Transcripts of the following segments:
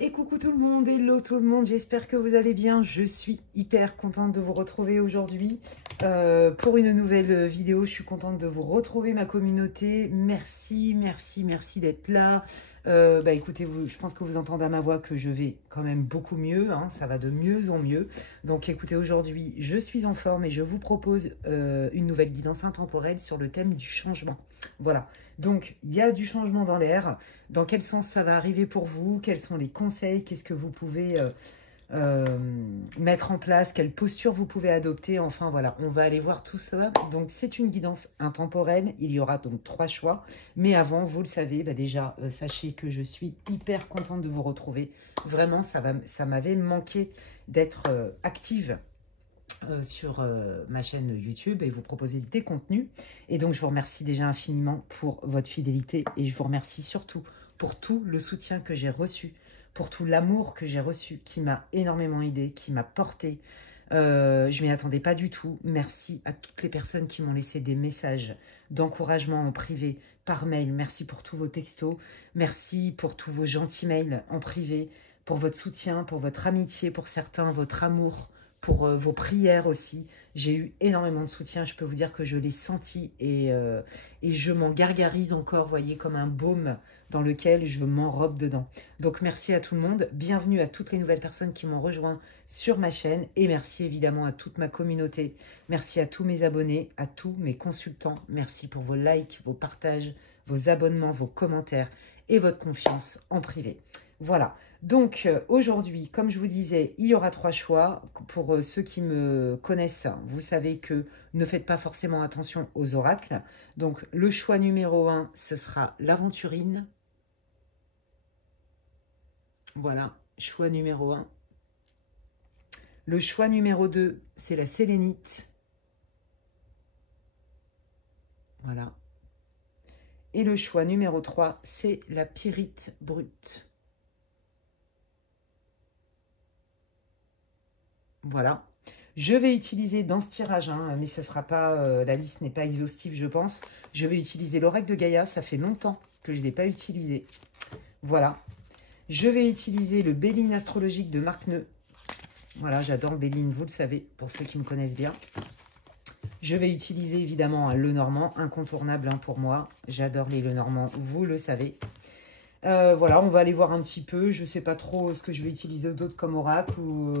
Et coucou tout le monde, hello tout le monde, j'espère que vous allez bien. Je suis hyper contente de vous retrouver aujourd'hui pour une nouvelle vidéo. Je suis contente de vous retrouver ma communauté. Merci, merci, merci d'être là. Écoutez, je pense que vous entendez à ma voix que je vais quand même beaucoup mieux, hein, ça va de mieux en mieux. Donc écoutez, aujourd'hui, je suis en forme et je vous propose une nouvelle guidance intemporelle sur le thème du changement. Voilà, donc il y a du changement dans l'air. Dans quel sens ça va arriver pour vous? Quels sont les conseils? Qu'est-ce que vous pouvez mettre en place? Quelle posture vous pouvez adopter? Enfin voilà, on va aller voir tout ça. Donc c'est une guidance intemporelle. Il y aura donc 3 choix. Mais avant, vous le savez, déjà, sachez que je suis hyper contente de vous retrouver. Vraiment, ça m'avait manqué d'être active sur ma chaîne YouTube et vous proposer des contenus. Et donc, je vous remercie déjà infiniment pour votre fidélité et je vous remercie surtout pour tout le soutien que j'ai reçu, pour tout l'amour que j'ai reçu, qui m'a énormément aidé, qui m'a porté. Je m'y attendais pas du tout. Merci à toutes les personnes qui m'ont laissé des messages d'encouragement en privé, par mail. Merci pour tous vos textos. Merci pour tous vos gentils mails en privé, pour votre soutien, pour votre amitié, pour certains, votre amour, pour vos prières aussi. J'ai eu énormément de soutien, je peux vous dire que je l'ai senti et je m'en gargarise encore, voyez, comme un baume dans lequel je m'enrobe dedans. Donc merci à tout le monde, bienvenue à toutes les nouvelles personnes qui m'ont rejoint sur ma chaîne et merci évidemment à toute ma communauté. Merci à tous mes abonnés, à tous mes consultants. Merci pour vos likes, vos partages, vos abonnements, vos commentaires et votre confiance en privé. Voilà, donc aujourd'hui, comme je vous disais, il y aura 3 choix. Pour ceux qui me connaissent, vous savez que ne faites pas forcément attention aux oracles. Donc le choix numéro 1, ce sera l'aventurine. Voilà, choix numéro 1. Le choix numéro 2, c'est la sélénite. Voilà. Et le choix numéro 3, c'est la pyrite brute. Voilà, je vais utiliser dans ce tirage, hein, mais ce sera pas, la liste n'est pas exhaustive, je pense. Je vais utiliser l'oracle de Gaïa, ça fait longtemps que je ne l'ai pas utilisé. Voilà, je vais utiliser le Béline astrologique de Marc Neu. Voilà, j'adore Béline, vous le savez, pour ceux qui me connaissent bien. Je vais utiliser évidemment un Lenormand, incontournable pour moi. J'adore les Lenormands, vous le savez. Voilà, on va aller voir un petit peu. Je ne sais pas trop ce que je vais utiliser d'autre comme oracle ou...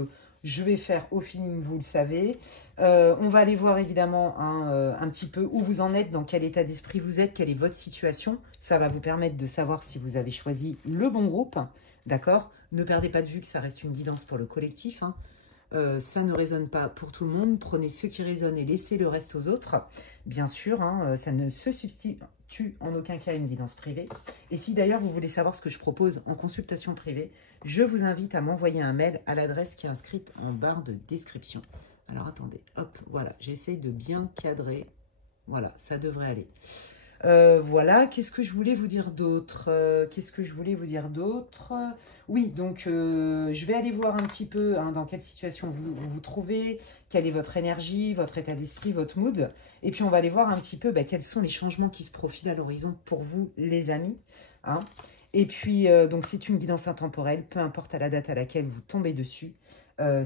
je vais faire au feeling, vous le savez. On va aller voir évidemment un petit peu où vous en êtes, dans quel état d'esprit vous êtes, quelle est votre situation. Ça va vous permettre de savoir si vous avez choisi le bon groupe. D'accord? Ne perdez pas de vue que ça reste une guidance pour le collectif. Hein. Ça ne résonne pas pour tout le monde. Prenez ce qui résonne et laissez le reste aux autres. Bien sûr, hein, ça ne se substitue en aucun cas à une guidance privée. Et si d'ailleurs vous voulez savoir ce que je propose en consultation privée, je vous invite à m'envoyer un mail à l'adresse qui est inscrite en barre de description. Alors attendez, hop, voilà, j'essaye de bien cadrer. Voilà, ça devrait aller. Voilà, qu'est-ce que je voulais vous dire d'autre? Oui, donc je vais aller voir un petit peu dans quelle situation vous vous trouvez, quelle est votre énergie, votre état d'esprit, votre mood. Et puis on va aller voir un petit peu quels sont les changements qui se profilent à l'horizon pour vous, les amis. Hein. Et puis, donc c'est une guidance intemporelle, peu importe à la date à laquelle vous tombez dessus.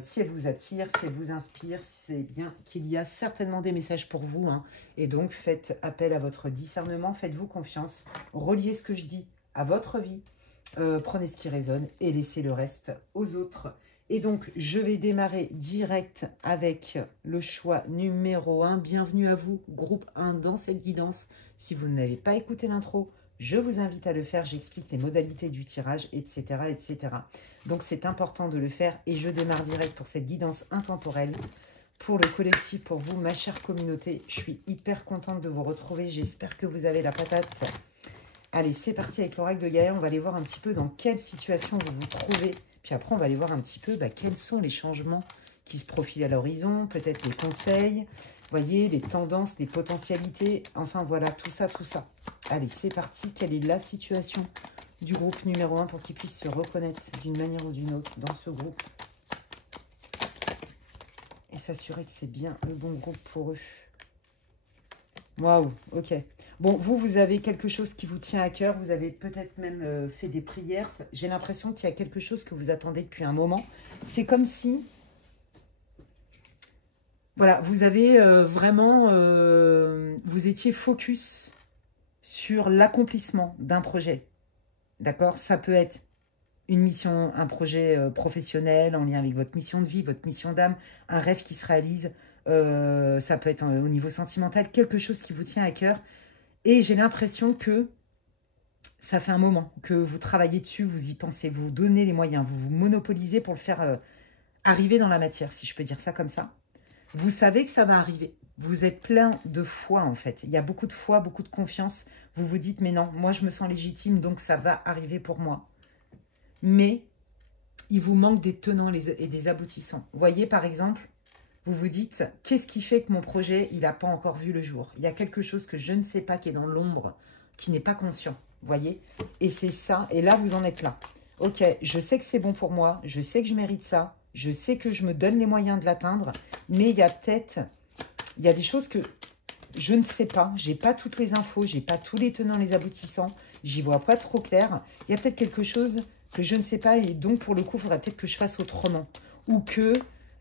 Si elle vous attire, si elle vous inspire, c'est bien qu'il y a certainement des messages pour vous. Hein. Et donc, faites appel à votre discernement, faites-vous confiance, reliez ce que je dis à votre vie, prenez ce qui résonne et laissez le reste aux autres. Et donc, je vais démarrer direct avec le choix numéro 1. Bienvenue à vous, groupe 1, dans cette guidance. Si vous n'avez pas écouté l'intro, je vous invite à le faire, j'explique les modalités du tirage, etc. etc. Donc c'est important de le faire et je démarre direct pour cette guidance intemporelle. Pour le collectif, pour vous, ma chère communauté, je suis hyper contente de vous retrouver. J'espère que vous avez la patate. Allez, c'est parti avec l'oracle de Gaïa. On va aller voir un petit peu dans quelle situation vous vous trouvez. Puis après, on va aller voir un petit peu quels sont les changements qui se profilent à l'horizon, peut-être les conseils, voyez, les tendances, les potentialités, enfin voilà, tout ça, tout ça. Allez, c'est parti. Quelle est la situation du groupe numéro 1 pour qu'ils puissent se reconnaître d'une manière ou d'une autre dans ce groupe et s'assurer que c'est bien le bon groupe pour eux. Waouh, ok. Bon, vous avez quelque chose qui vous tient à cœur. Vous avez peut-être même fait des prières. J'ai l'impression qu'il y a quelque chose que vous attendez depuis un moment. C'est comme si, voilà, vous avez vraiment, vous étiez focus sur l'accomplissement d'un projet. D'accord? Ça peut être une mission, un projet professionnel en lien avec votre mission de vie, votre mission d'âme, un rêve qui se réalise. Ça peut être au niveau sentimental, quelque chose qui vous tient à cœur. Et j'ai l'impression que ça fait un moment que vous travaillez dessus, vous y pensez, vous vous donnez les moyens, vous vous monopolisez pour le faire arriver dans la matière, si je peux dire ça comme ça. Vous savez que ça va arriver. Vous êtes plein de foi, en fait. Il y a beaucoup de foi, beaucoup de confiance. Vous vous dites, mais non, moi, je me sens légitime, donc ça va arriver pour moi. Mais il vous manque des tenants et des aboutissants. Vous voyez, par exemple, vous vous dites, qu'est-ce qui fait que mon projet, il n'a pas encore vu le jour? Il y a quelque chose que je ne sais pas, qui est dans l'ombre, qui n'est pas conscient. Vous voyez? Et c'est ça. Et là, vous en êtes là. Ok, je sais que c'est bon pour moi. Je sais que je mérite ça. Je sais que je me donne les moyens de l'atteindre. Mais il y a peut-être... Il y a des choses que je ne sais pas. J'ai pas toutes les infos. J'ai pas tous les tenants, les aboutissants. J'y vois pas trop clair. Il y a peut-être quelque chose que je ne sais pas. Et donc, pour le coup, il faudrait peut-être que je fasse autrement. Ou que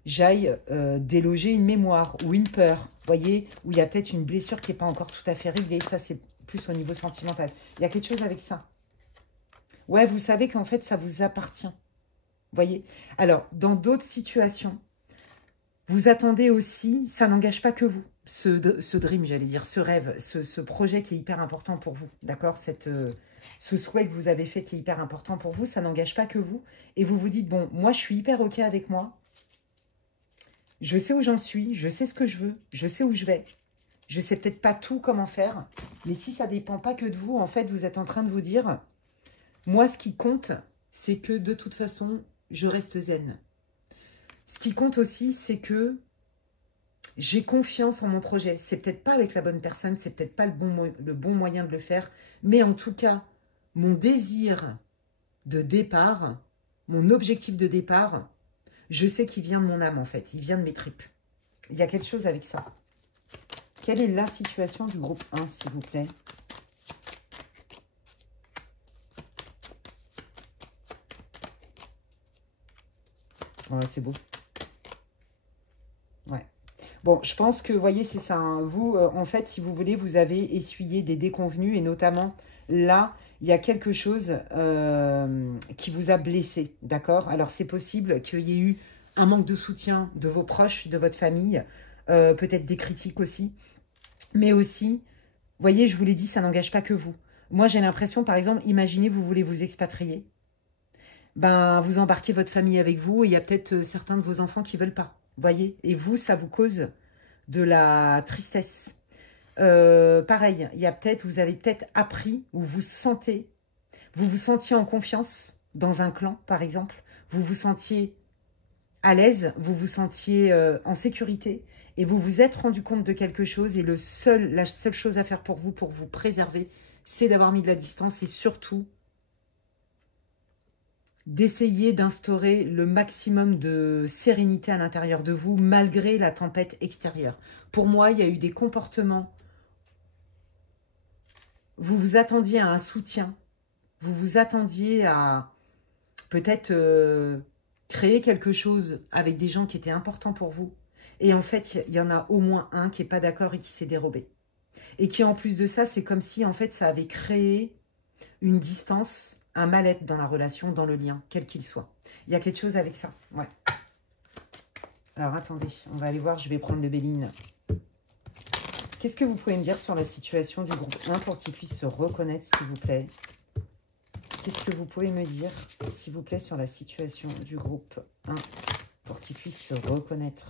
j'aille déloger une mémoire ou une peur. Vous voyez, où il y a peut-être une blessure qui n'est pas encore tout à fait réglée. Ça, c'est plus au niveau sentimental. Il y a quelque chose avec ça. Ouais, vous savez qu'en fait, ça vous appartient. Vous voyez? Alors, dans d'autres situations, vous attendez aussi, ça n'engage pas que vous, ce dream, j'allais dire, ce rêve, ce projet qui est hyper important pour vous, d'accord? Ce souhait que vous avez fait qui est hyper important pour vous, ça n'engage pas que vous. Et vous vous dites, bon, moi, je suis hyper OK avec moi. Je sais où j'en suis, je sais ce que je veux, je sais où je vais. Je ne sais peut-être pas tout comment faire, mais si ça ne dépend pas que de vous, en fait, vous êtes en train de vous dire, moi, ce qui compte, c'est que de toute façon, je reste zen. Ce qui compte aussi, c'est que j'ai confiance en mon projet. C'est peut-être pas avec la bonne personne, c'est peut-être pas le bon moyen de le faire, mais en tout cas, mon désir de départ, mon objectif de départ, je sais qu'il vient de mon âme, en fait. Il vient de mes tripes. Il y a quelque chose avec ça. Quelle est la situation du groupe 1, s'il vous plaît? Ouais, c'est beau. Ouais. Bon, je pense que, vous voyez, c'est ça. Hein. Vous, en fait, si vous voulez, vous avez essuyé des déconvenues. Et notamment, là, il y a quelque chose qui vous a blessé. D'accord? Alors, c'est possible qu'il y ait eu un manque de soutien de vos proches, de votre famille. Peut-être des critiques aussi. Mais aussi, vous voyez, je vous l'ai dit, ça n'engage pas que vous. Moi, j'ai l'impression, par exemple, imaginez, vous voulez vous expatrier. Ben, vous embarquez votre famille avec vous et il y a peut-être certains de vos enfants qui ne veulent pas. Vous voyez? Et vous, ça vous cause de la tristesse. Pareil, il y a peut-être, vous avez peut-être appris ou vous vous sentiez en confiance dans un clan, par exemple. Vous vous sentiez à l'aise, vous vous sentiez en sécurité et vous vous êtes rendu compte de quelque chose et la seule chose à faire pour vous préserver, c'est d'avoir mis de la distance et surtout d'essayer d'instaurer le maximum de sérénité à l'intérieur de vous malgré la tempête extérieure. Pour moi, il y a eu des comportements. Vous vous attendiez à un soutien. Vous vous attendiez à peut-être créer quelque chose avec des gens qui étaient importants pour vous. Et en fait, il y en a au moins un qui n'est pas d'accord et qui s'est dérobé. Et qui, en plus de ça, c'est comme si, en fait, ça avait créé une distance, un mal-être dans la relation, dans le lien, quel qu'il soit. Il y a quelque chose avec ça. Ouais. Alors, attendez, on va aller voir, je vais prendre le Béline. Qu'est-ce que vous pouvez me dire sur la situation du groupe 1 pour qu'il puisse se reconnaître, s'il vous plaît? Qu'est-ce que vous pouvez me dire, s'il vous plaît, sur la situation du groupe 1 pour qu'il puisse se reconnaître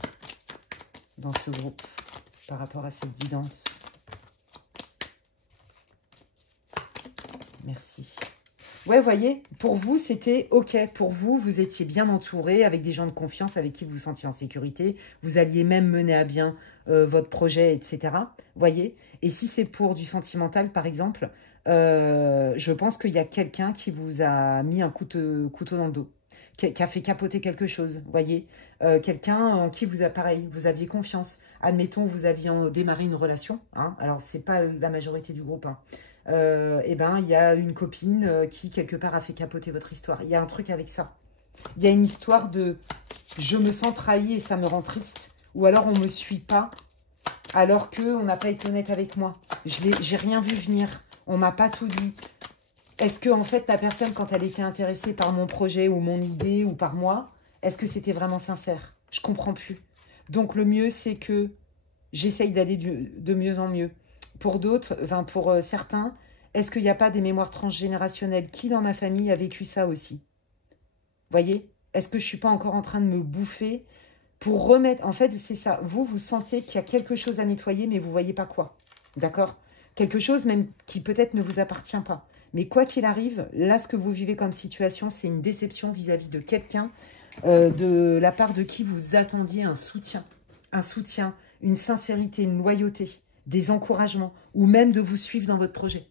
dans ce groupe par rapport à cette guidance? Merci. Ouais, vous voyez, pour vous, c'était OK. Pour vous, vous étiez bien entouré avec des gens de confiance avec qui vous vous sentiez en sécurité. Vous alliez même mener à bien votre projet, etc. Vous voyez? Et si c'est pour du sentimental, par exemple, Je pense qu'il y a quelqu'un qui vous a mis un couteau dans le dos, qui a fait capoter quelque chose, vous voyez. Quelqu'un en qui vous a, pareil, vous aviez confiance. Admettons, vous aviez démarré une relation, hein, alors c'est pas la majorité du groupe, hein. Et ben, il y a une copine qui, quelque part, a fait capoter votre histoire. Il y a un truc avec ça. Il y a une histoire de « je me sens trahi et ça me rend triste » ou alors « on ne me suit pas alors qu'on n'a pas été honnête avec moi. J'ai rien vu venir. On m'a pas tout dit. » Est-ce que, en fait, la personne, quand elle était intéressée par mon projet ou mon idée ou par moi, est-ce que c'était vraiment sincère? Je comprends plus. Donc, le mieux, c'est que j'essaye d'aller de mieux en mieux. Pour d'autres, enfin, pour certains, est-ce qu'il n'y a pas des mémoires transgénérationnelles? Qui, dans ma famille, a vécu ça aussi? Voyez? Est-ce que je ne suis pas encore en train de me bouffer pour remettre... En fait, c'est ça. Vous sentez qu'il y a quelque chose à nettoyer, mais vous ne voyez pas quoi. D'accord? Quelque chose même qui peut-être ne vous appartient pas. Mais quoi qu'il arrive, là, ce que vous vivez comme situation, c'est une déception vis-à-vis de quelqu'un, de la part de qui vous attendiez un soutien, une sincérité, une loyauté, des encouragements, ou même de vous suivre dans votre projet.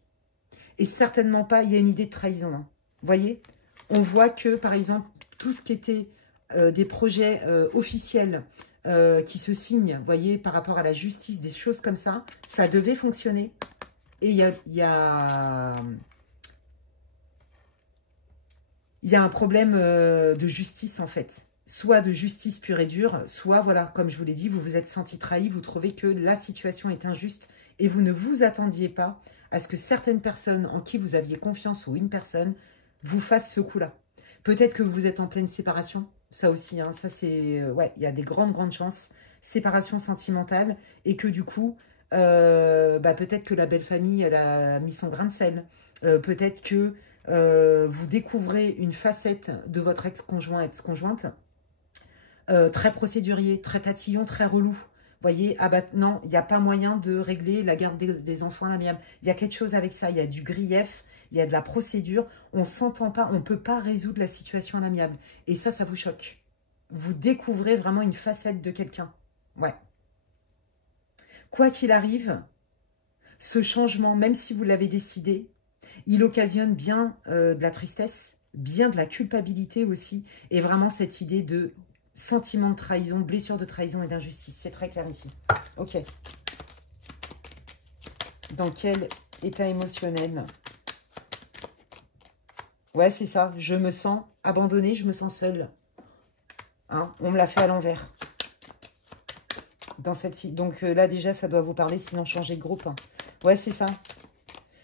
Et certainement pas, il y a une idée de trahison. Hein. Vous voyez? On voit que, par exemple, tout ce qui était des projets officiels qui se signent, vous voyez, par rapport à la justice, des choses comme ça, ça devait fonctionner. Et il y a un problème de justice, en fait. Soit de justice pure et dure, soit, voilà, comme je vous l'ai dit, vous vous êtes senti trahi, vous trouvez que la situation est injuste et vous ne vous attendiez pas à ce que certaines personnes en qui vous aviez confiance ou une personne vous fassent ce coup-là. Peut-être que vous êtes en pleine séparation, ça aussi, hein, ça c'est... ouais, il y a des grandes chances. Séparation sentimentale et que du coup, peut-être que la belle famille, elle a mis son grain de sel. Peut-être que vous découvrez une facette de votre ex-conjoint, ex-conjointe, très procédurier, très tatillon, très relou. Vous voyez, ah bah non, il n'y a pas moyen de régler la garde des enfants à l'amiable. Il y a quelque chose avec ça, il y a du grief, il y a de la procédure. On ne s'entend pas, on ne peut pas résoudre la situation à l'amiable. Et ça vous choque. Vous découvrez vraiment une facette de quelqu'un. Ouais. Quoi qu'il arrive, ce changement, même si vous l'avez décidé, il occasionne bien de la tristesse, bien de la culpabilité aussi, et vraiment cette idée de sentiment de trahison, blessure de trahison et d'injustice. C'est très clair ici. Ok. Dans quel état émotionnel? Ouais, c'est ça. Je me sens abandonnée, je me sens seule. Hein, on me l'a fait à l'envers. Donc là, déjà, ça doit vous parler, sinon changez de groupe. Ouais, c'est ça.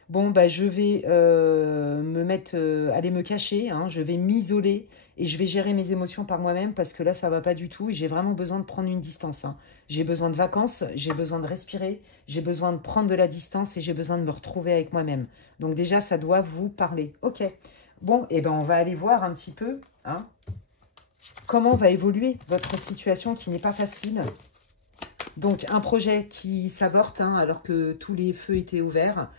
Bon, bah, je vais me mettre, aller me cacher, hein, je vais m'isoler et je vais gérer mes émotions par moi-même parce que là, ça va pas du tout et j'ai vraiment besoin de prendre une distance. Hein. J'ai besoin de vacances, j'ai besoin de respirer, j'ai besoin de prendre de la distance et j'ai besoin de me retrouver avec moi-même. Donc déjà, ça doit vous parler. Ok. Bon, et ben on va aller voir un petit peu hein, comment va évoluer votre situation qui n'est pas facile. Donc, un projet qui s'avorte hein, alors que tous les feux étaient ouverts.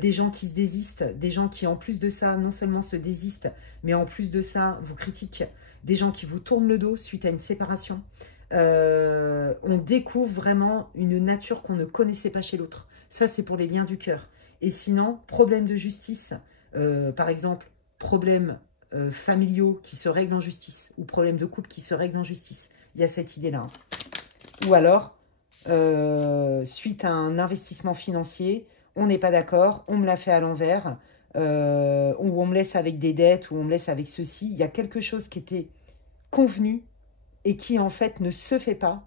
Des gens qui se désistent. Des gens qui, en plus de ça, non seulement se désistent, mais en plus de ça, vous critiquent. Des gens qui vous tournent le dos suite à une séparation. On découvre vraiment une nature qu'on ne connaissait pas chez l'autre. Ça, c'est pour les liens du cœur. Et sinon, problème de justice. Par exemple, problèmes familiaux qui se règlent en justice. Ou problèmes de couple qui se règlent en justice. Il y a cette idée-là. Hein. Ou alors... suite à un investissement financier, on n'est pas d'accord, on me l'a fait à l'envers, ou on me laisse avec des dettes, ou on me laisse avec ceci. Il y a quelque chose qui était convenu et qui en fait ne se fait pas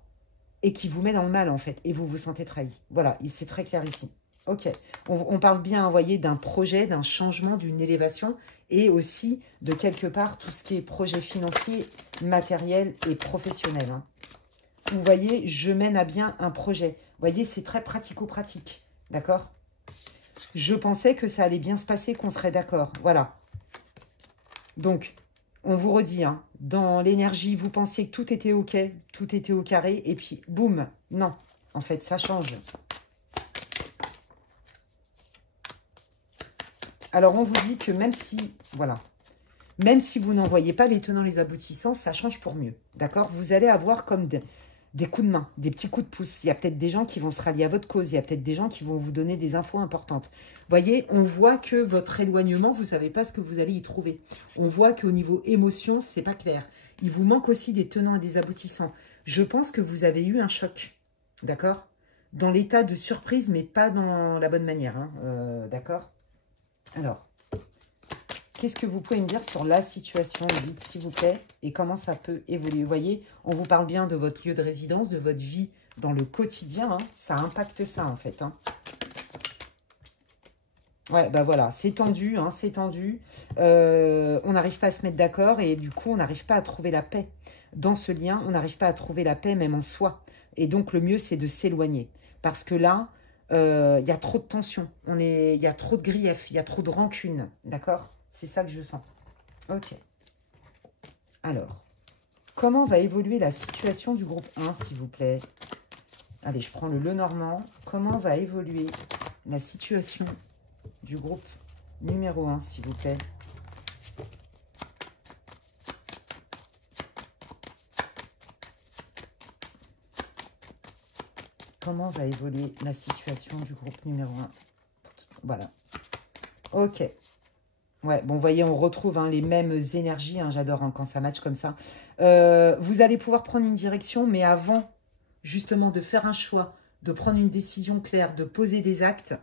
et qui vous met dans le mal en fait, et vous vous sentez trahi. Voilà, c'est très clair ici. Ok, on parle bien, vous voyez, d'un projet, d'un changement, d'une élévation, et aussi de quelque part tout ce qui est projet financier, matériel et professionnel. Hein. Vous voyez, je mène à bien un projet. Vous voyez, c'est très pratico-pratique. D'accord? Je pensais que ça allait bien se passer, qu'on serait d'accord. Voilà. Donc, on vous redit, hein, dans l'énergie, vous pensiez que tout était OK, tout était au carré, et puis, boum, non. En fait, ça change. Alors, on vous dit que même si, voilà, même si vous n'en voyez pas les tenants, les aboutissants, ça change pour mieux. D'accord? Vous allez avoir comme des coups de main, des petits coups de pouce. Il y a peut-être des gens qui vont se rallier à votre cause. Il y a peut-être des gens qui vont vous donner des infos importantes. Vous voyez, on voit que votre éloignement, vous ne savez pas ce que vous allez y trouver. On voit qu'au niveau émotion, c'est pas clair. Il vous manque aussi des tenants et des aboutissants. Je pense que vous avez eu un choc, d'accord? Dans l'état de surprise, mais pas dans la bonne manière, hein, d'accord? Alors, qu'est-ce que vous pouvez me dire sur la situation, vite, s'il vous plaît, et comment ça peut évoluer? Vous voyez, on vous parle bien de votre lieu de résidence, de votre vie dans le quotidien. Hein, ça impacte ça, en fait. Hein. Ouais, bah voilà, c'est tendu, hein, c'est tendu. On n'arrive pas à se mettre d'accord et du coup, on n'arrive pas à trouver la paix. Dans ce lien, on n'arrive pas à trouver la paix, même en soi. Et donc, le mieux, c'est de s'éloigner. Parce que là, il y a trop de tension. Il y a trop de grief, il y a trop de rancune. D'accord? C'est ça que je sens. Ok. Alors, comment va évoluer la situation du groupe 1, s'il vous plaît? Allez, je prends le Lenormand. Comment va évoluer la situation du groupe numéro 1, s'il vous plaît? Comment va évoluer la situation du groupe numéro 1? Voilà. Ok. Ouais, bon, vous voyez, on retrouve hein, les mêmes énergies. Hein, j'adore hein, quand ça match comme ça. Vous allez pouvoir prendre une direction, mais avant, justement, de faire un choix, de prendre une décision claire, de poser des actes,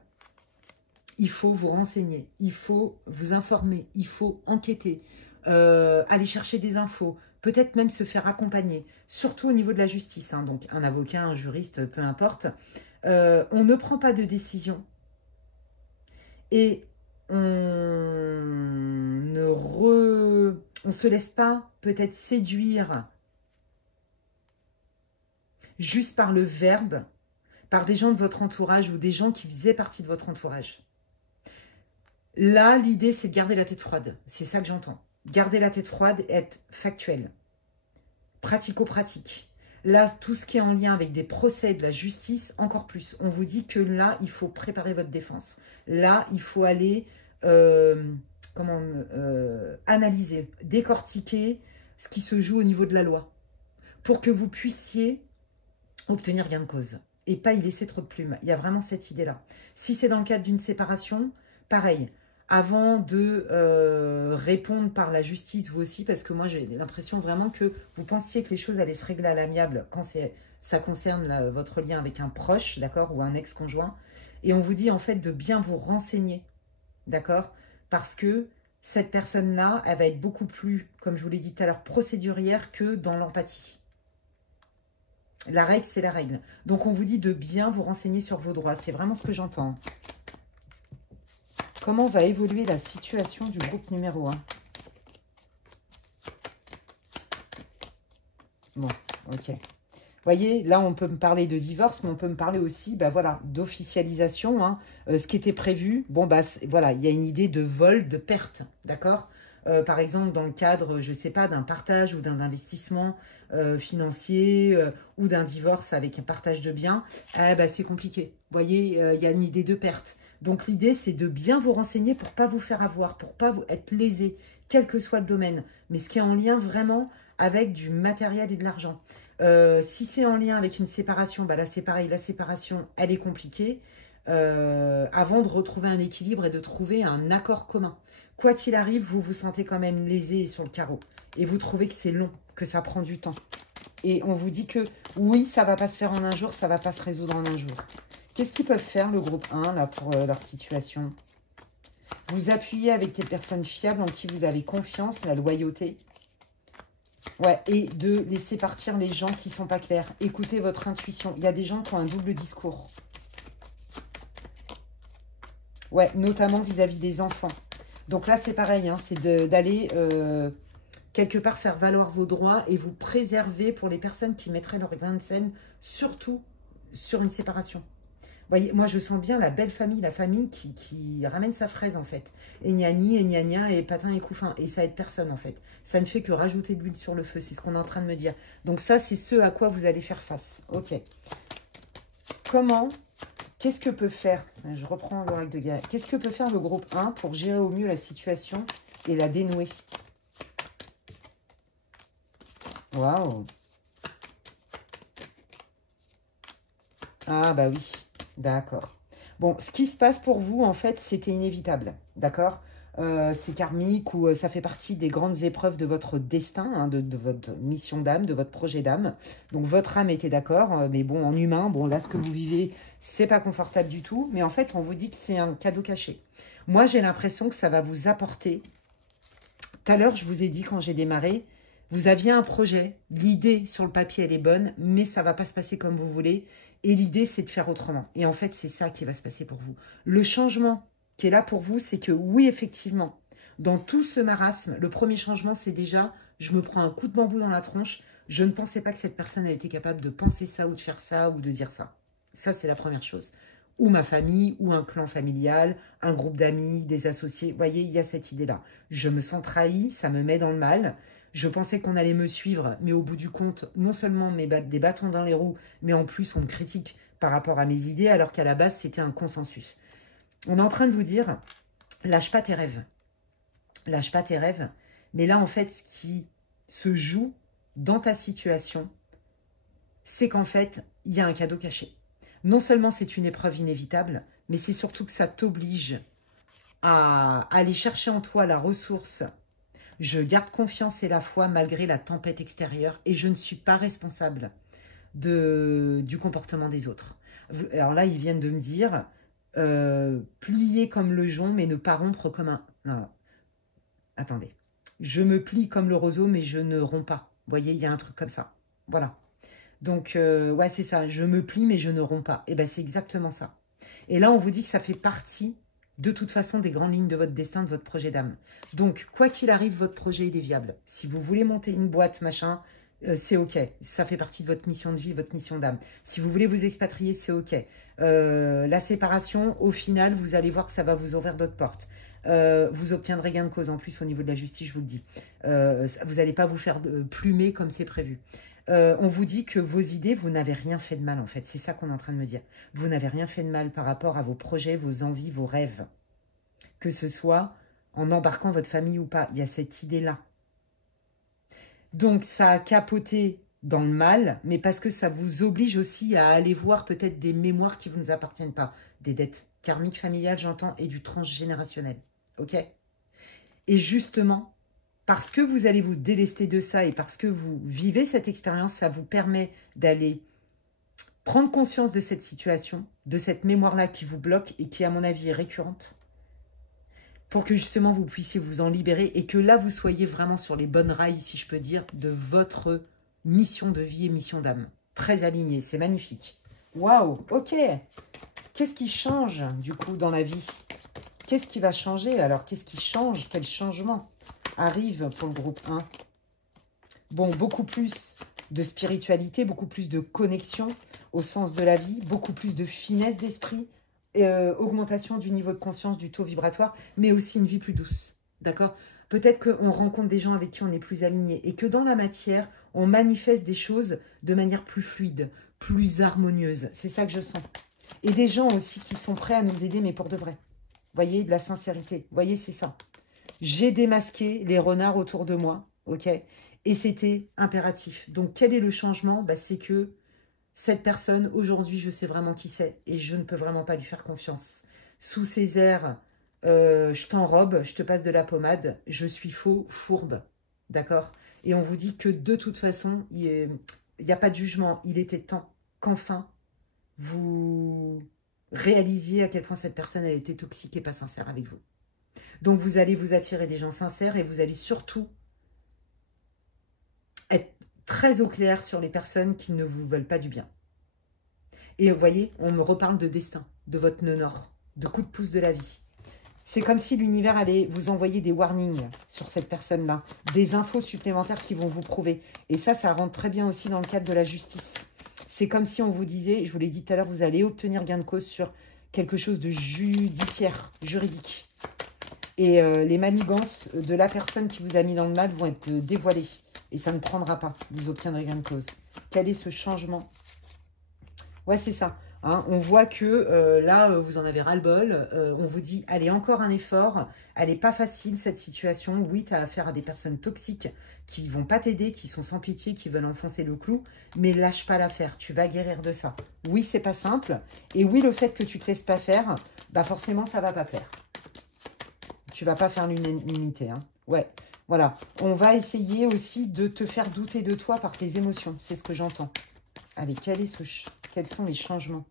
il faut vous renseigner, il faut vous informer, il faut enquêter, aller chercher des infos, peut-être même se faire accompagner, surtout au niveau de la justice. Hein, donc, un avocat, un juriste, peu importe. On ne prend pas de décision et on se laisse pas peut-être séduire juste par le verbe, par des gens de votre entourage ou des gens qui faisaient partie de votre entourage. Là, l'idée, c'est de garder la tête froide. C'est ça que j'entends. Garder la tête froide, être factuel, pratico-pratique. Là, tout ce qui est en lien avec des procès de la justice, encore plus. On vous dit que là, il faut préparer votre défense. Là, il faut aller analyser, décortiquer ce qui se joue au niveau de la loi pour que vous puissiez obtenir gain de cause et pas y laisser trop de plumes. Il y a vraiment cette idée-là. Si c'est dans le cadre d'une séparation, pareil, avant de répondre par la justice, vous aussi, parce que moi, j'ai l'impression vraiment que vous pensiez que les choses allaient se régler à l'amiable quand ça concerne votre lien avec un proche, d'accord, ou un ex-conjoint. Et on vous dit, en fait, de bien vous renseigner, d'accord, parce que cette personne-là, elle va être beaucoup plus, comme je vous l'ai dit tout à l'heure, procédurière que dans l'empathie. La règle, c'est la règle. Donc, on vous dit de bien vous renseigner sur vos droits. C'est vraiment ce que j'entends. Comment va évoluer la situation du groupe numéro 1? Bon, ok. Vous voyez, là, on peut me parler de divorce, mais on peut me parler aussi, bah voilà, d'officialisation. Hein. Ce qui était prévu, bon, bah voilà, il y a une idée de vol, de perte, d'accord? Par exemple, dans le cadre, je ne sais pas, d'un partage ou d'un investissement financier ou d'un divorce avec un partage de biens, bah, c'est compliqué. Vous voyez, il y a une idée de perte. Donc, l'idée, c'est de bien vous renseigner pour ne pas vous faire avoir, pour ne pas être lésé, quel que soit le domaine. Mais ce qui est en lien vraiment avec du matériel et de l'argent. Si c'est en lien avec une séparation, bah là, c'est pareil. La séparation, elle est compliquée. Avant de retrouver un équilibre et de trouver un accord commun. Quoi qu'il arrive, vous vous sentez quand même lésé et sur le carreau. Et vous trouvez que c'est long, que ça prend du temps. Et on vous dit que oui, ça ne va pas se faire en un jour, ça ne va pas se résoudre en un jour. Qu'est-ce qu'ils peuvent faire, le groupe 1, là, pour leur situation? Vous appuyez avec des personnes fiables en qui vous avez confiance, la loyauté. Ouais, et de laisser partir les gens qui ne sont pas clairs. Écoutez votre intuition. Il y a des gens qui ont un double discours. Ouais, notamment vis-à-vis des enfants. Donc là, c'est pareil, hein, c'est d'aller quelque part faire valoir vos droits et vous préserver pour les personnes qui mettraient leur grain de sel, surtout sur une séparation. Vous voyez, moi, je sens bien la belle famille, la famille qui ramène sa fraise, en fait. Et gnani, et gna gna, et patin et couffin. Et ça aide personne, en fait. Ça ne fait que rajouter de l'huile sur le feu. C'est ce qu'on est en train de me dire. Donc ça, c'est ce à quoi vous allez faire face. Ok. Comment... Qu'est-ce que peut faire, je reprends l'oracle de Gaïa, qu'est-ce que peut faire le groupe 1 pour gérer au mieux la situation et la dénouer? Waouh! Ah bah oui, d'accord. Bon, ce qui se passe pour vous, en fait, c'était inévitable, d'accord? C'est karmique ou ça fait partie des grandes épreuves de votre destin, hein, de votre mission d'âme, de votre projet d'âme. Donc, votre âme était d'accord, mais bon, en humain, bon, là, ce que vous vivez, c'est pas confortable du tout. Mais en fait, on vous dit que c'est un cadeau caché. Moi, j'ai l'impression que ça va vous apporter. Tout à l'heure, je vous ai dit quand j'ai démarré, vous aviez un projet, l'idée sur le papier, elle est bonne, mais ça ne va pas se passer comme vous voulez. Et l'idée, c'est de faire autrement. Et en fait, c'est ça qui va se passer pour vous. Le changement qui est là pour vous, c'est que oui, effectivement, dans tout ce marasme, le premier changement, c'est déjà, je me prends un coup de bambou dans la tronche. Je ne pensais pas que cette personne, elle était capable de penser ça ou de faire ça ou de dire ça. Ça, c'est la première chose. Ou ma famille, ou un clan familial, un groupe d'amis, des associés. Vous voyez, il y a cette idée-là. Je me sens trahi, ça me met dans le mal. Je pensais qu'on allait me suivre, mais au bout du compte, non seulement des bâtons dans les roues, mais en plus on me critique par rapport à mes idées, alors qu'à la base, c'était un consensus. On est en train de vous dire, lâche pas tes rêves. Lâche pas tes rêves. Mais là, en fait, ce qui se joue dans ta situation, c'est qu'en fait, il y a un cadeau caché. Non seulement c'est une épreuve inévitable, mais c'est surtout que ça t'oblige à aller chercher en toi la ressource. Je garde confiance et la foi malgré la tempête extérieure et je ne suis pas responsable du comportement des autres. Alors là, ils viennent de me dire, plier comme le jonc mais ne pas rompre comme un... Non, attendez. Je me plie comme le roseau mais je ne romps pas. Vous voyez, il y a un truc comme ça. Voilà. Donc, ouais, c'est ça. Je me plie, mais je ne romps pas. Et bien, c'est exactement ça. Et là, on vous dit que ça fait partie, de toute façon, des grandes lignes de votre destin, de votre projet d'âme. Donc, quoi qu'il arrive, votre projet, il est viable. Si vous voulez monter une boîte, machin, c'est OK. Ça fait partie de votre mission de vie, votre mission d'âme. Si vous voulez vous expatrier, c'est OK. La séparation, au final, vous allez voir que ça va vous ouvrir d'autres portes. Vous obtiendrez gain de cause en plus au niveau de la justice, je vous le dis. Vous n'allez pas vous faire plumer comme c'est prévu. On vous dit que vos idées, vous n'avez rien fait de mal en fait. C'est ça qu'on est en train de me dire. Vous n'avez rien fait de mal par rapport à vos projets, vos envies, vos rêves. Que ce soit en embarquant votre famille ou pas. Il y a cette idée-là. Donc ça a capoté dans le mal, mais parce que ça vous oblige aussi à aller voir peut-être des mémoires qui ne vous appartiennent pas. Des dettes karmiques familiales, j'entends, et du transgénérationnel. OK? Et justement, parce que vous allez vous délester de ça et parce que vous vivez cette expérience, ça vous permet d'aller prendre conscience de cette situation, de cette mémoire-là qui vous bloque et qui, à mon avis, est récurrente, pour que justement vous puissiez vous en libérer et que là, vous soyez vraiment sur les bonnes rails, si je peux dire, de votre mission de vie et mission d'âme. Très aligné, c'est magnifique. Waouh, ok. Qu'est-ce qui change, du coup, dans la vie? Qu'est-ce qui va changer? Alors, qu'est-ce qui change? Quel changement arrive pour le groupe 1? Bon, beaucoup plus de spiritualité, beaucoup plus de connexion au sens de la vie, beaucoup plus de finesse d'esprit, augmentation du niveau de conscience, du taux vibratoire, mais aussi une vie plus douce, d'accord? Peut-être qu'on rencontre des gens avec qui on est plus aligné et que dans la matière, on manifeste des choses de manière plus fluide, plus harmonieuse. C'est ça que je sens. Et des gens aussi qui sont prêts à nous aider, mais pour de vrai. Vous voyez, de la sincérité. Vous voyez, c'est ça. J'ai démasqué les renards autour de moi, ok? Et c'était impératif. Donc, quel est le changement? Bah, c'est que cette personne, aujourd'hui, je sais vraiment qui c'est et je ne peux vraiment pas lui faire confiance. Sous ces airs, je t'enrobe, je te passe de la pommade, je suis faux, fourbe, d'accord? Et on vous dit que de toute façon, il n'y a pas de jugement. Il était temps qu'enfin, vous réalisiez à quel point cette personne elle était toxique et pas sincère avec vous. Donc, vous allez vous attirer des gens sincères et vous allez surtout être très au clair sur les personnes qui ne vous veulent pas du bien. Et vous voyez, on me reparle de destin, de votre nœud nord, de coup de pouce de la vie. C'est comme si l'univers allait vous envoyer des warnings sur cette personne-là, des infos supplémentaires qui vont vous prouver. Et ça rentre très bien aussi dans le cadre de la justice. C'est comme si on vous disait, je vous l'ai dit tout à l'heure, vous allez obtenir gain de cause sur quelque chose de judiciaire, juridique. Et les manigances de la personne qui vous a mis dans le mal vont être dévoilées. Et ça ne prendra pas. Vous obtiendrez gain de cause. Quel est ce changement? Ouais, c'est ça. Hein. On voit que là, vous en avez ras-le-bol. On vous dit, allez, encore un effort. Elle n'est pas facile, cette situation. Oui, tu as affaire à des personnes toxiques qui vont pas t'aider, qui sont sans pitié, qui veulent enfoncer le clou. Mais lâche pas l'affaire. Tu vas guérir de ça. Oui, c'est pas simple. Et oui, le fait que tu te laisses pas faire, bah forcément, ça va pas plaire. Tu vas pas faire l'unanimité. Hein. Ouais, voilà. On va essayer aussi de te faire douter de toi par tes émotions. C'est ce que j'entends. Allez, quels sont les changements?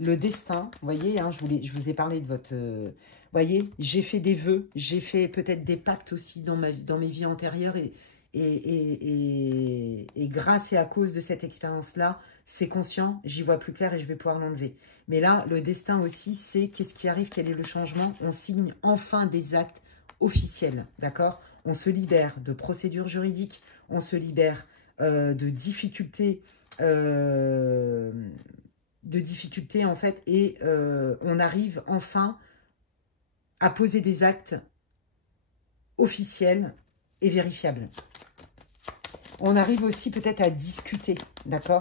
Le destin, vous voyez, hein, je vous ai parlé de votre... vous voyez, j'ai fait des vœux, j'ai fait peut-être des pactes aussi dans mes vies antérieures et grâce et à cause de cette expérience-là, c'est conscient, j'y vois plus clair et je vais pouvoir l'enlever. Mais là, le destin aussi, c'est qu'est-ce qui arrive, quel est le changement? On signe enfin des actes officiels, d'accord? On se libère de procédures juridiques, on se libère de difficultés en fait, et on arrive enfin à poser des actes officiels et vérifiables. On arrive aussi peut-être à discuter, d'accord?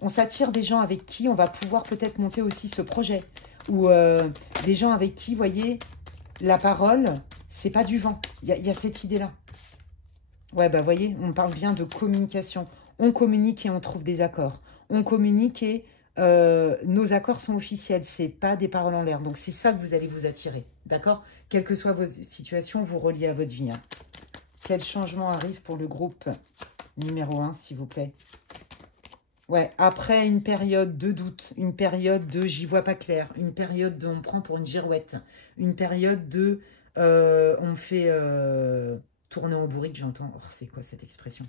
On s'attire des gens avec qui on va pouvoir peut-être monter aussi ce projet, ou des gens avec qui, vous voyez, la parole, c'est pas du vent. Il y a cette idée-là. Ouais, bah, vous voyez, on parle bien de communication. On communique et on trouve des accords. On communique et nos accords sont officiels. C'est pas des paroles en l'air. Donc, c'est ça que vous allez vous attirer. D'accord? Quelles que soient vos situations, vous reliez à votre vie. Hein. Quel changement arrive pour le groupe numéro 1, s'il vous plaît? Ouais, après une période de doute, une période de j'y vois pas clair, une période de on me prend pour une girouette, une période de on me fait... tourner en bourrique, j'entends. Oh, c'est quoi cette expression?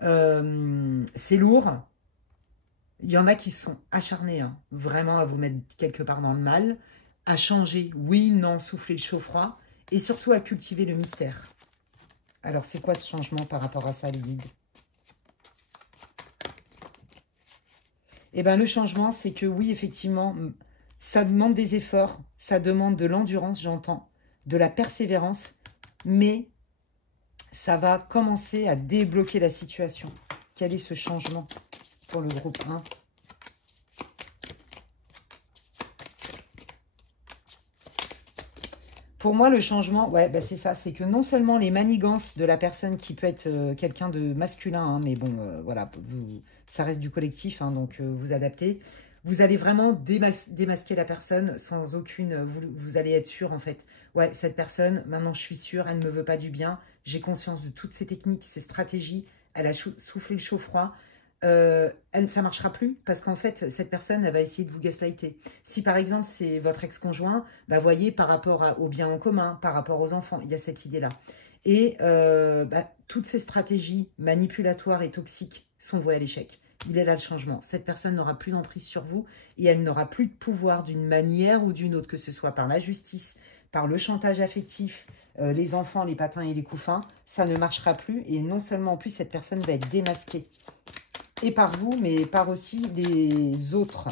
C'est lourd. Il y en a qui sont acharnés, hein, vraiment à vous mettre quelque part dans le mal, à changer, oui, non, souffler le chaud-froid, et surtout à cultiver le mystère. Alors, c'est quoi ce changement par rapport à ça, les guides? Eh bien, le changement, c'est que oui, effectivement, ça demande des efforts, ça demande de l'endurance, j'entends, de la persévérance, mais ça va commencer à débloquer la situation. Quel est ce changement pour le groupe 1? Pour moi, le changement, ouais, bah c'est ça. C'est que non seulement les manigances de la personne qui peut être quelqu'un de masculin, hein, mais bon, voilà, ça reste du collectif, hein, donc vous adaptez. Vous allez vraiment démasquer la personne sans aucune... Vous allez être sûr, en fait. Ouais, cette personne, maintenant, je suis sûre, elle ne me veut pas du bien. J'ai conscience de toutes ces techniques, ces stratégies. Elle a soufflé le chaud-froid. Ça ne marchera plus parce qu'en fait, cette personne, elle va essayer de vous gaslighter. Si, par exemple, c'est votre ex-conjoint, bah, voyez, par rapport au bien en commun, par rapport aux enfants, il y a cette idée-là. Et toutes ces stratégies manipulatoires et toxiques sont vouées à l'échec. Il est là le changement. Cette personne n'aura plus d'emprise sur vous et elle n'aura plus de pouvoir d'une manière ou d'une autre, que ce soit par la justice, par le chantage affectif, les enfants, les patins et les couffins. Ça ne marchera plus et non seulement en plus, cette personne va être démasquée. Et par vous, mais par aussi les autres.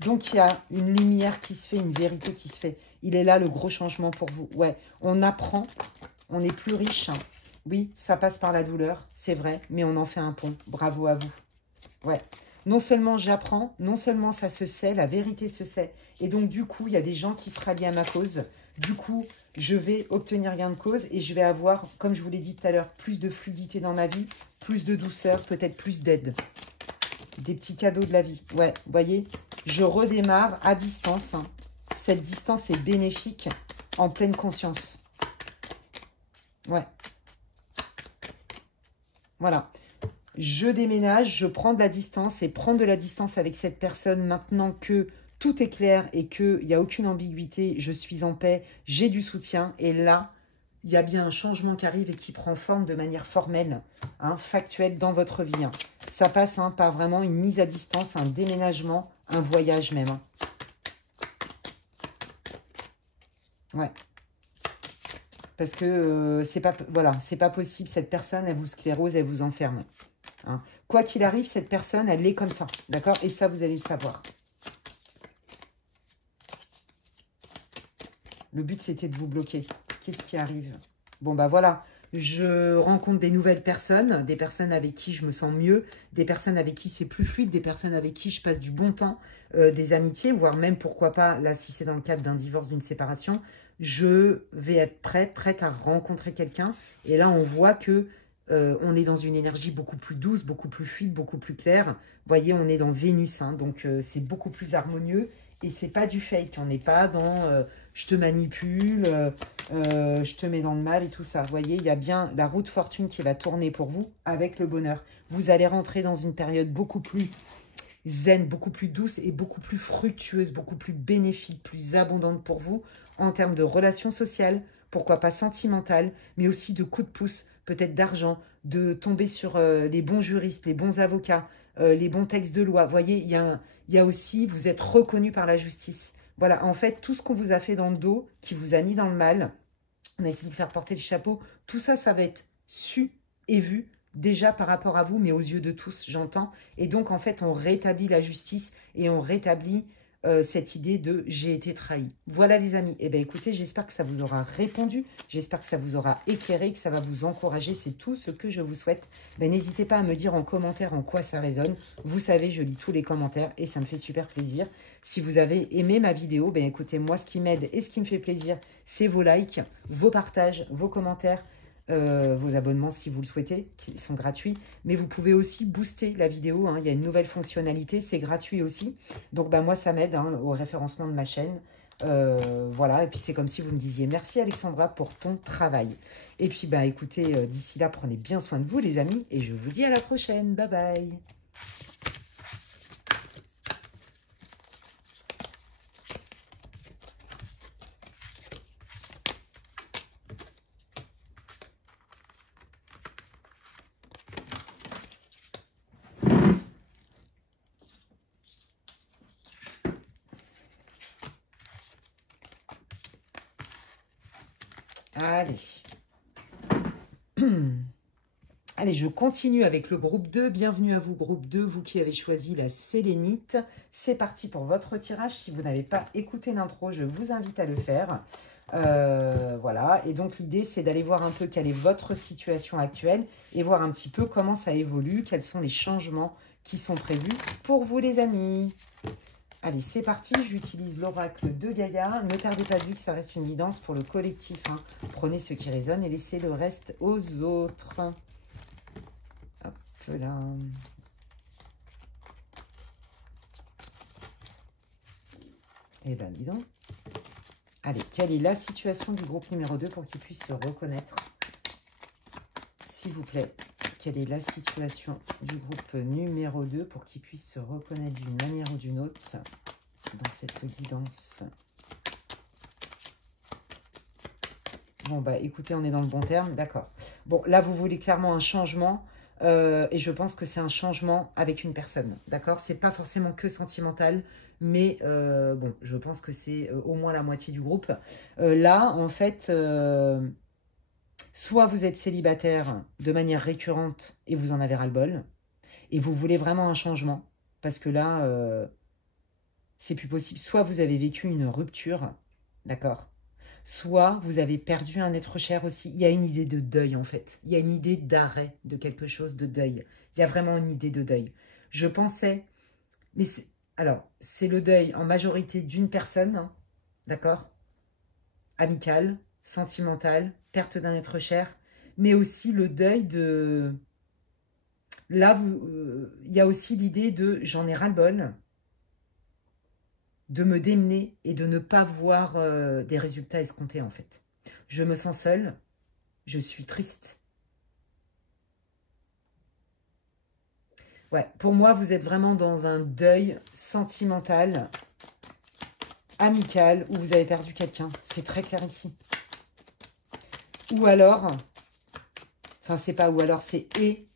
Donc, il y a une lumière qui se fait, une vérité qui se fait. Il est là le gros changement pour vous. Ouais, on apprend, on est plus riche. Oui, ça passe par la douleur, c'est vrai, mais on en fait un pont. Bravo à vous. Ouais. Non seulement j'apprends, non seulement ça se sait, la vérité se sait. Et donc, du coup, il y a des gens qui se rallient à ma cause. Du coup, je vais obtenir gain de cause et je vais avoir, comme je vous l'ai dit tout à l'heure, plus de fluidité dans ma vie, plus de douceur, peut-être plus d'aide. Des petits cadeaux de la vie. Ouais, vous voyez, je redémarre à distance. Hein. Cette distance est bénéfique en pleine conscience. Ouais. Voilà. Je déménage, je prends de la distance et prendre de la distance avec cette personne maintenant que tout est clair et qu'il n'y a aucune ambiguïté, je suis en paix, j'ai du soutien. Et là, il y a bien un changement qui arrive et qui prend forme de manière formelle, hein, factuelle dans votre vie. Hein. Ça passe par vraiment une mise à distance, un déménagement, un voyage même. Hein. Ouais. Parce que c'est pas possible, cette personne, elle vous sclérose, elle vous enferme. Hein. Quoi qu'il arrive, cette personne, elle est comme ça, d'accord? Et ça, vous allez le savoir. Le but, c'était de vous bloquer. Qu'est-ce qui arrive? Bon, bah voilà. Je rencontre des nouvelles personnes, des personnes avec qui je me sens mieux, des personnes avec qui c'est plus fluide, des personnes avec qui je passe du bon temps, des amitiés, voire même, pourquoi pas, là, si c'est dans le cadre d'un divorce, d'une séparation, je vais être prête à rencontrer quelqu'un. Et là, on voit que on est dans une énergie beaucoup plus douce, beaucoup plus fluide, beaucoup plus claire. Vous voyez, on est dans Vénus, hein, donc c'est beaucoup plus harmonieux. Et c'est pas du fake, on n'est pas dans je te manipule, je te mets dans le mal et tout ça. Vous voyez, il y a bien la roue de fortune qui va tourner pour vous avec le bonheur. Vous allez rentrer dans une période beaucoup plus zen, beaucoup plus douce et beaucoup plus fructueuse, beaucoup plus bénéfique, plus abondante pour vous en termes de relations sociales, pourquoi pas sentimentales, mais aussi de coups de pouce, peut-être d'argent, de tomber sur les bons juristes, les bons avocats, les bons textes de loi. Vous voyez, il y a aussi, vous êtes reconnu par la justice. Voilà, en fait, tout ce qu'on vous a fait dans le dos, qui vous a mis dans le mal, on a essayé de faire porter le chapeau, tout ça, ça va être su et vu déjà par rapport à vous, mais aux yeux de tous, j'entends. Et donc, en fait, on rétablit la justice et on rétablit cette idée de « j'ai été trahi ». Voilà, les amis. Eh bien, écoutez, j'espère que ça vous aura répondu. J'espère que ça vous aura éclairé, que ça va vous encourager. C'est tout ce que je vous souhaite. Ben, n'hésitez pas à me dire en commentaire en quoi ça résonne. Vous savez, je lis tous les commentaires et ça me fait super plaisir. Si vous avez aimé ma vidéo, ben, écoutez, moi, ce qui m'aide et ce qui me fait plaisir, c'est vos likes, vos partages, vos commentaires, vos abonnements si vous le souhaitez, qui sont gratuits. Mais vous pouvez aussi booster la vidéo, hein. Il y a une nouvelle fonctionnalité, c'est gratuit aussi. Donc bah, moi, ça m'aide hein, au référencement de ma chaîne. Voilà, et puis c'est comme si vous me disiez merci Alexandra pour ton travail. Et puis bah écoutez, d'ici là, prenez bien soin de vous les amis, et je vous dis à la prochaine. Bye bye. Allez. Allez, je continue avec le groupe 2. Bienvenue à vous, groupe 2, vous qui avez choisi la sélénite. C'est parti pour votre tirage. Si vous n'avez pas écouté l'intro, je vous invite à le faire. Voilà, et donc l'idée, c'est d'aller voir un peu quelle est votre situation actuelle et voir un petit peu comment ça évolue, quels sont les changements qui sont prévus pour vous, les amis. Allez, c'est parti, j'utilise l'oracle de Gaïa. Ne perdez pas de vue que ça reste une guidance pour le collectif, hein. Prenez ce qui résonne et laissez le reste aux autres. Hop là. Eh bien, dis donc. Allez, quelle est la situation du groupe numéro 2 pour qu'il puisse se reconnaître? S'il vous plaît, quelle est la situation du groupe numéro 2 pour qu'il puisse se reconnaître d'une manière ou d'une autre dans cette guidance? Bon, bah écoutez, on est dans le bon terme, d'accord. Bon, là, vous voulez clairement un changement, et je pense que c'est un changement avec une personne, d'accord? C'est pas forcément que sentimental, mais bon, je pense que c'est au moins la moitié du groupe. Là, en fait, soit vous êtes célibataire de manière récurrente et vous en avez ras-le-bol, et vous voulez vraiment un changement, parce que là, c'est plus possible. Soit vous avez vécu une rupture, d'accord? Soit vous avez perdu un être cher aussi. Il y a une idée de deuil, en fait. Il y a une idée d'arrêt de quelque chose, de deuil. Il y a vraiment une idée de deuil. Je pensais... Mais alors, c'est le deuil en majorité d'une personne, hein, d'accord? Amicale, sentimentale, perte d'un être cher, mais aussi le deuil de... Là, il y a aussi l'idée de j'en ai ras-le-bol, de me démener et de ne pas voir des résultats escomptés, en fait. Je me sens seule, je suis triste. Ouais, pour moi, vous êtes vraiment dans un deuil sentimental, amical, où vous avez perdu quelqu'un. C'est très clair ici. Ou alors, enfin, c'est pas ou alors, c'est et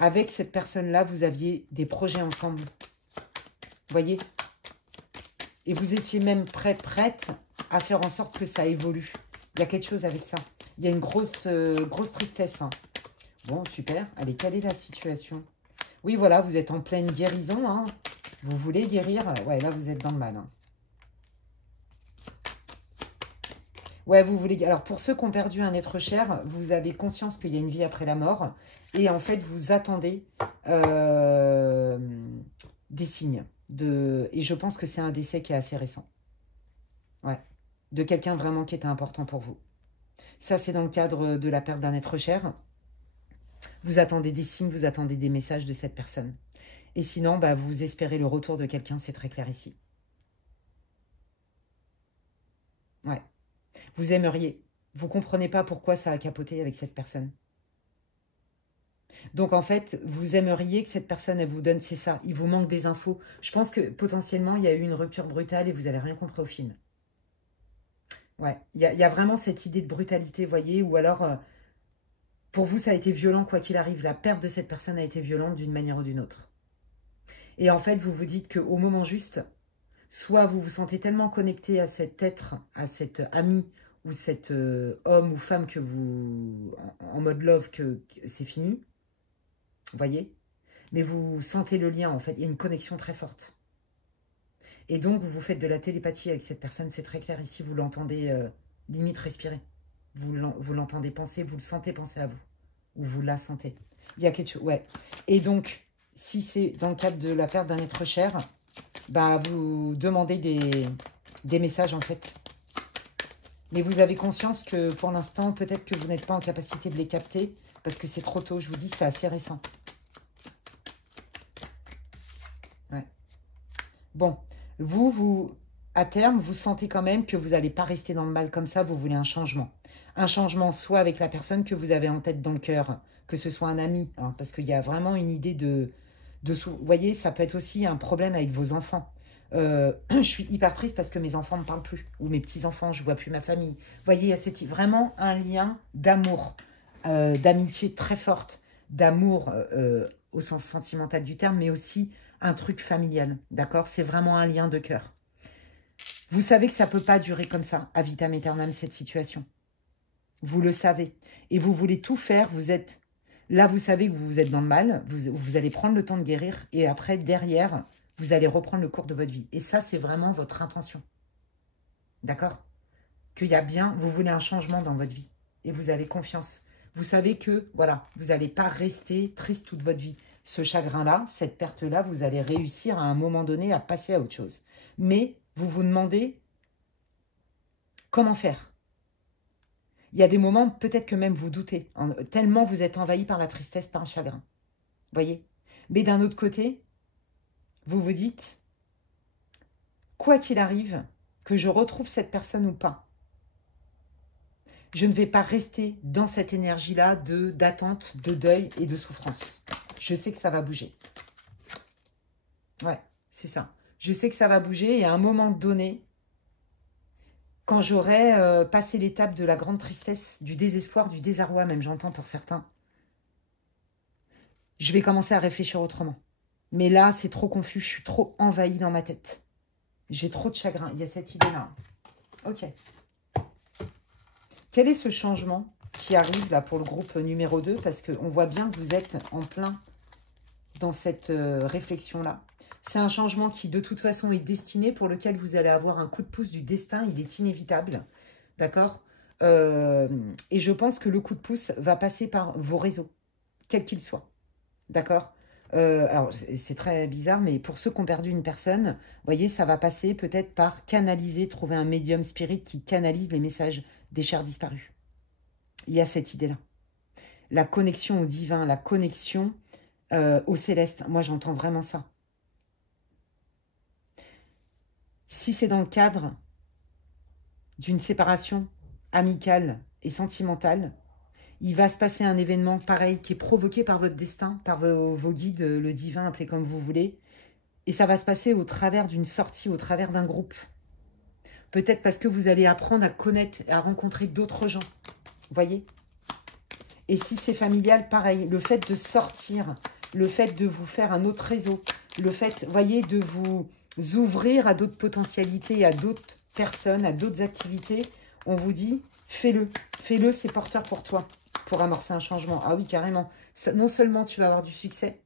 avec cette personne-là, vous aviez des projets ensemble. Vous voyez? Et vous étiez même prête à faire en sorte que ça évolue. Il y a quelque chose avec ça. Il y a une grosse tristesse, hein. Bon, super. Allez, quelle est la situation? Oui, voilà, vous êtes en pleine guérison, hein. Vous voulez guérir. Ouais, là, vous êtes dans le mal, hein. Ouais, vous voulez... Alors, pour ceux qui ont perdu un être cher, vous avez conscience qu'il y a une vie après la mort. Et en fait, vous attendez des signes. Et je pense que c'est un décès qui est assez récent. Ouais. De quelqu'un vraiment qui était important pour vous. Ça, c'est dans le cadre de la perte d'un être cher. Vous attendez des signes, vous attendez des messages de cette personne. Et sinon, bah, vous espérez le retour de quelqu'un, c'est très clair ici. Ouais. Vous aimeriez. Vous ne comprenez pas pourquoi ça a capoté avec cette personne. Donc, en fait, vous aimeriez que cette personne, elle vous donne, c'est ça, il vous manque des infos. Je pense que potentiellement, il y a eu une rupture brutale et vous n'avez rien compris au film. Ouais, il y a vraiment cette idée de brutalité, vous voyez, ou alors, pour vous, ça a été violent, quoi qu'il arrive. La perte de cette personne a été violente d'une manière ou d'une autre. Et en fait, vous vous dites qu'au moment juste, soit vous vous sentez tellement connecté à cet être, à cet ami, ou cet homme ou femme que vous, en mode love, que c'est fini, vous voyez. Mais vous sentez le lien, en fait, il y a une connexion très forte. Et donc, vous faites de la télépathie avec cette personne, c'est très clair ici, vous l'entendez limite respirer. Vous l'entendez penser, vous le sentez penser à vous. Ou vous la sentez. Il y a quelque chose, ouais. Et donc, si c'est dans le cadre de la perte d'un être cher, bah, vous demandez des messages, en fait. Mais vous avez conscience que, pour l'instant, peut-être que vous n'êtes pas en capacité de les capter, parce que c'est trop tôt, je vous dis, c'est assez récent. Ouais. Bon, vous, à terme, vous sentez quand même que vous n'allez pas rester dans le mal comme ça, vous voulez un changement. Un changement soit avec la personne que vous avez en tête dans le cœur, que ce soit un ami, hein, parce qu'il y a vraiment une idée vous voyez, ça peut être aussi un problème avec vos enfants. Je suis hyper triste parce que mes enfants ne me parlent plus, ou mes petits-enfants, je ne vois plus ma famille. Vous voyez, il y a vraiment un lien d'amour, d'amitié très forte, d'amour au sens sentimental du terme, mais aussi un truc familial, d'accord? C'est vraiment un lien de cœur. Vous savez que ça ne peut pas durer comme ça, à vitam aeternam, cette situation. Vous le savez. Et vous voulez tout faire, vous êtes... Là, vous savez que vous êtes dans le mal, vous allez prendre le temps de guérir, et après, derrière, vous allez reprendre le cours de votre vie. Et ça, c'est vraiment votre intention. D'accord? Qu'il y a bien, vous voulez un changement dans votre vie, et vous avez confiance. Vous savez que, voilà, vous n'allez pas rester triste toute votre vie. Ce chagrin-là, cette perte-là, vous allez réussir à un moment donné à passer à autre chose. Mais vous vous demandez comment faire. Il y a des moments, peut-être que même vous doutez, tellement vous êtes envahi par la tristesse, par le chagrin. Voyez? Mais d'un autre côté, vous vous dites, quoi qu'il arrive, que je retrouve cette personne ou pas, je ne vais pas rester dans cette énergie-là d'attente, de deuil et de souffrance. Je sais que ça va bouger. Ouais, c'est ça. Je sais que ça va bouger et à un moment donné, quand j'aurai passé l'étape de la grande tristesse, du désespoir, du désarroi, même j'entends pour certains, je vais commencer à réfléchir autrement. Mais là, c'est trop confus, je suis trop envahie dans ma tête. J'ai trop de chagrin, il y a cette idée-là. Ok. Quel est ce changement qui arrive là pour le groupe numéro 2? Parce qu'on voit bien que vous êtes en plein dans cette réflexion-là. C'est un changement qui, de toute façon, est destiné, pour lequel vous allez avoir un coup de pouce du destin. Il est inévitable, d'accord? Et je pense que le coup de pouce va passer par vos réseaux, quels qu'ils soient, d'accord? Alors, c'est très bizarre, mais pour ceux qui ont perdu une personne, vous voyez, ça va passer peut-être par canaliser, trouver un médium spirit qui canalise les messages des chers disparus. Il y a cette idée-là. La connexion au divin, la connexion au céleste. Moi, j'entends vraiment ça. Si c'est dans le cadre d'une séparation amicale et sentimentale, il va se passer un événement pareil qui est provoqué par votre destin, par vos guides, le divin, appelez comme vous voulez. Et ça va se passer au travers d'une sortie, au travers d'un groupe. Peut-être parce que vous allez apprendre à connaître et à rencontrer d'autres gens. Vous voyez? Et si c'est familial, pareil. Le fait de sortir, le fait de vous faire un autre réseau, le fait, voyez, de vous ouvrir à d'autres potentialités, à d'autres personnes, à d'autres activités, on vous dit, fais-le. Fais-le, c'est porteur pour toi, pour amorcer un changement. Ah oui, carrément. Non seulement tu vas avoir du succès,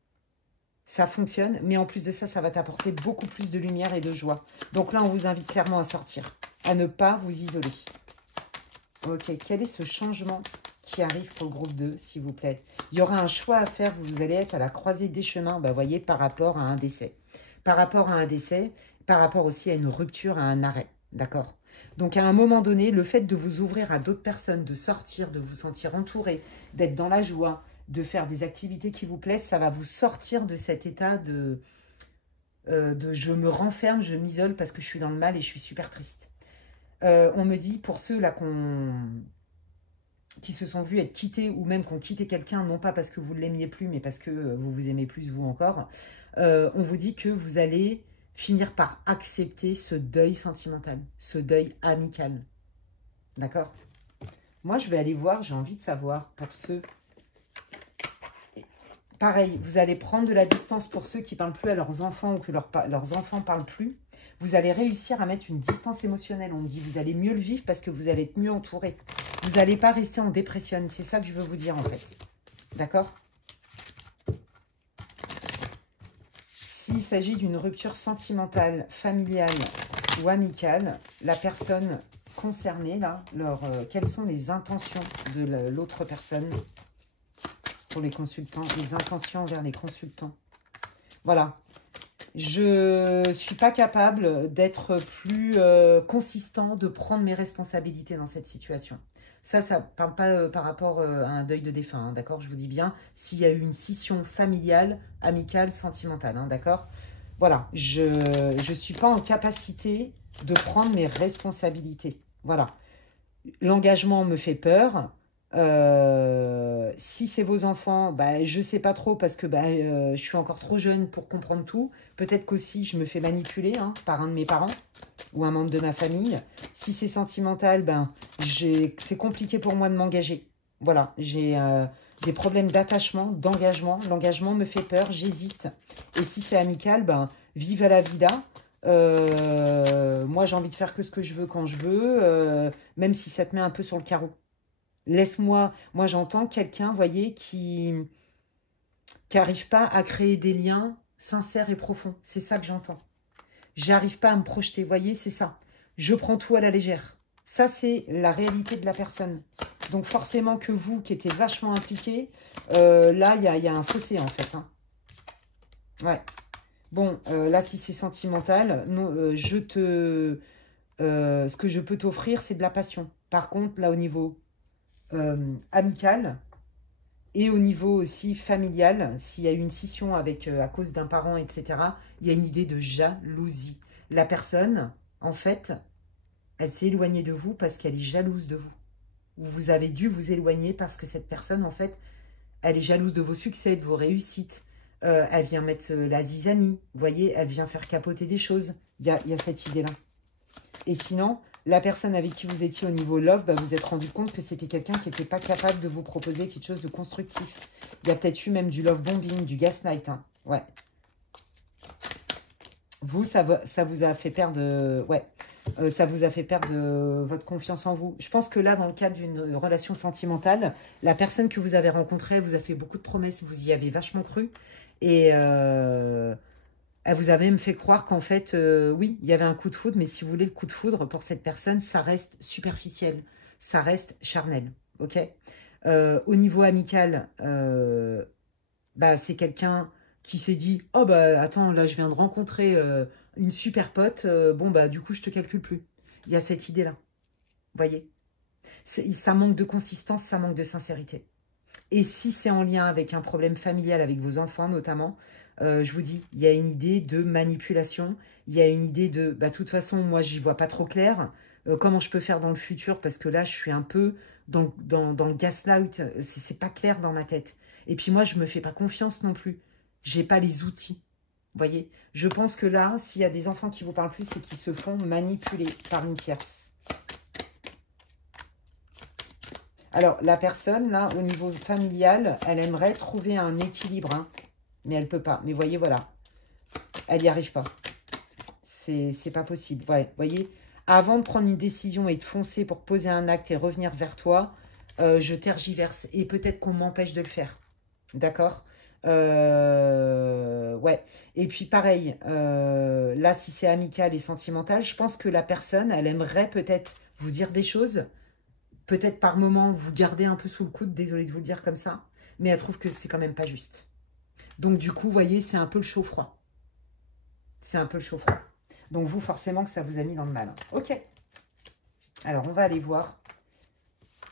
ça fonctionne, mais en plus de ça, ça va t'apporter beaucoup plus de lumière et de joie. Donc là, on vous invite clairement à sortir, à ne pas vous isoler. Ok, quel est ce changement qui arrive pour le groupe 2, s'il vous plaît? Il y aura un choix à faire, vous allez être à la croisée des chemins, bah, voyez, par rapport à un décès. Par rapport à un décès, par rapport aussi à une rupture, à un arrêt, d'accord? Donc, à un moment donné, le fait de vous ouvrir à d'autres personnes, de sortir, de vous sentir entouré, d'être dans la joie, de faire des activités qui vous plaisent, ça va vous sortir de cet état de je me renferme, je m'isole parce que je suis dans le mal et je suis super triste. On me dit, pour ceux là qui se sont vus être quittés ou même qui ont quitté quelqu'un, non pas parce que vous ne l'aimiez plus, mais parce que vous vous aimez plus vous encore, on vous dit que vous allez finir par accepter ce deuil sentimental, ce deuil amical. D'accord? Moi, je vais aller voir, j'ai envie de savoir pour ceux... Pareil, vous allez prendre de la distance pour ceux qui ne parlent plus à leurs enfants ou que leurs enfants ne parlent plus. Vous allez réussir à mettre une distance émotionnelle. On dit, vous allez mieux le vivre parce que vous allez être mieux entouré. Vous n'allez pas rester en dépression. C'est ça que je veux vous dire en fait. D'accord? S'il s'agit d'une rupture sentimentale, familiale ou amicale, la personne concernée, là, quelles sont les intentions de l'autre personne pour les consultants, les intentions envers les consultants? Voilà. Je ne suis pas capable d'être plus consistant, de prendre mes responsabilités dans cette situation. Ça ne parle pas par rapport à un deuil de défunt, hein, d'accord? Je vous dis bien, s'il y a eu une scission familiale, amicale, sentimentale, hein, d'accord? Voilà, je ne suis pas en capacité de prendre mes responsabilités. Voilà. L'engagement me fait peur. Si c'est vos enfants, bah, je ne sais pas trop parce que je suis encore trop jeune pour comprendre tout. Peut-être qu'aussi je me fais manipuler hein, par un de mes parents ou un membre de ma famille. Si c'est sentimental, c'est compliqué pour moi de m'engager. Voilà, j'ai des problèmes d'attachement, d'engagement. L'engagement me fait peur, j'hésite. Et si c'est amical, vive à la vida. Moi, j'ai envie de faire que ce que je veux quand je veux, même si ça te met un peu sur le carreau. Laisse-moi, moi j'entends quelqu'un, voyez, qui n'arrive pas à créer des liens sincères et profonds. C'est ça que j'entends. J'arrive pas à me projeter, voyez, c'est ça. Je prends tout à la légère. Ça, c'est la réalité de la personne. Donc forcément que vous, qui étiez vachement impliqués, là, il y a un fossé en fait. Hein. Ouais. Bon, là, si c'est sentimental, non, ce que je peux t'offrir, c'est de la passion. Par contre, là, au niveau... amical et au niveau aussi familial, s'il y a eu une scission avec, à cause d'un parent, etc., il y a une idée de jalousie. La personne, en fait, elle s'est éloignée de vous parce qu'elle est jalouse de vous. Vous avez dû vous éloigner parce que cette personne, en fait, elle est jalouse de vos succès, de vos réussites. Elle vient mettre la zizanie, vous voyez, elle vient faire capoter des choses. Il y a cette idée-là. Et sinon... la personne avec qui vous étiez au niveau love, vous êtes rendu compte que c'était quelqu'un qui n'était pas capable de vous proposer quelque chose de constructif. Il y a peut-être eu même du love bombing, du gaslight. Hein. Ouais. Vous, ça vous a fait perdre... ouais. Ça vous a fait perdre votre confiance en vous. Je pense que là, dans le cadre d'une relation sentimentale, la personne que vous avez rencontrée vous a fait beaucoup de promesses. Vous y avez vachement cru. Et... elle vous a même fait croire qu'en fait, oui, il y avait un coup de foudre, mais si vous voulez, le coup de foudre, pour cette personne, ça reste superficiel, ça reste charnel, ok? Au niveau amical, c'est quelqu'un qui s'est dit, oh attends, là, je viens de rencontrer une super pote, du coup, je te calcule plus. Il y a cette idée-là, vous voyez? Ça manque de consistance, ça manque de sincérité. Et si c'est en lien avec un problème familial, avec vos enfants notamment, je vous dis, il y a une idée de manipulation, il y a une idée de, de toute façon, moi, j'y vois pas trop clair. Comment je peux faire dans le futur? Parce que là, je suis un peu dans le gaslight, c'est pas clair dans ma tête. Et puis moi, je me fais pas confiance non plus. J'ai pas les outils, vous voyez? Je pense que là, s'il y a des enfants qui vous parlent plus, c'est qu'ils se font manipuler par une tierce. Alors, la personne, là, au niveau familial, elle aimerait trouver un équilibre, hein, mais elle ne peut pas. Mais voyez, voilà, elle n'y arrive pas. C'est pas possible. Ouais, voyez, avant de prendre une décision et de foncer pour poser un acte et revenir vers toi, je tergiverse. Et peut-être qu'on m'empêche de le faire. D'accord? Ouais. Et puis, pareil, là, si c'est amical et sentimental, je pense que la personne, elle aimerait peut-être vous dire des choses, Peut-être par moment, vous gardez un peu sous le coude, désolée de vous le dire comme ça, mais elle trouve que c'est quand même pas juste. Donc du coup, vous voyez, c'est un peu le chaud-froid. C'est un peu le chaud-froid. Donc vous, forcément que ça vous a mis dans le mal. Ok. Alors, on va aller voir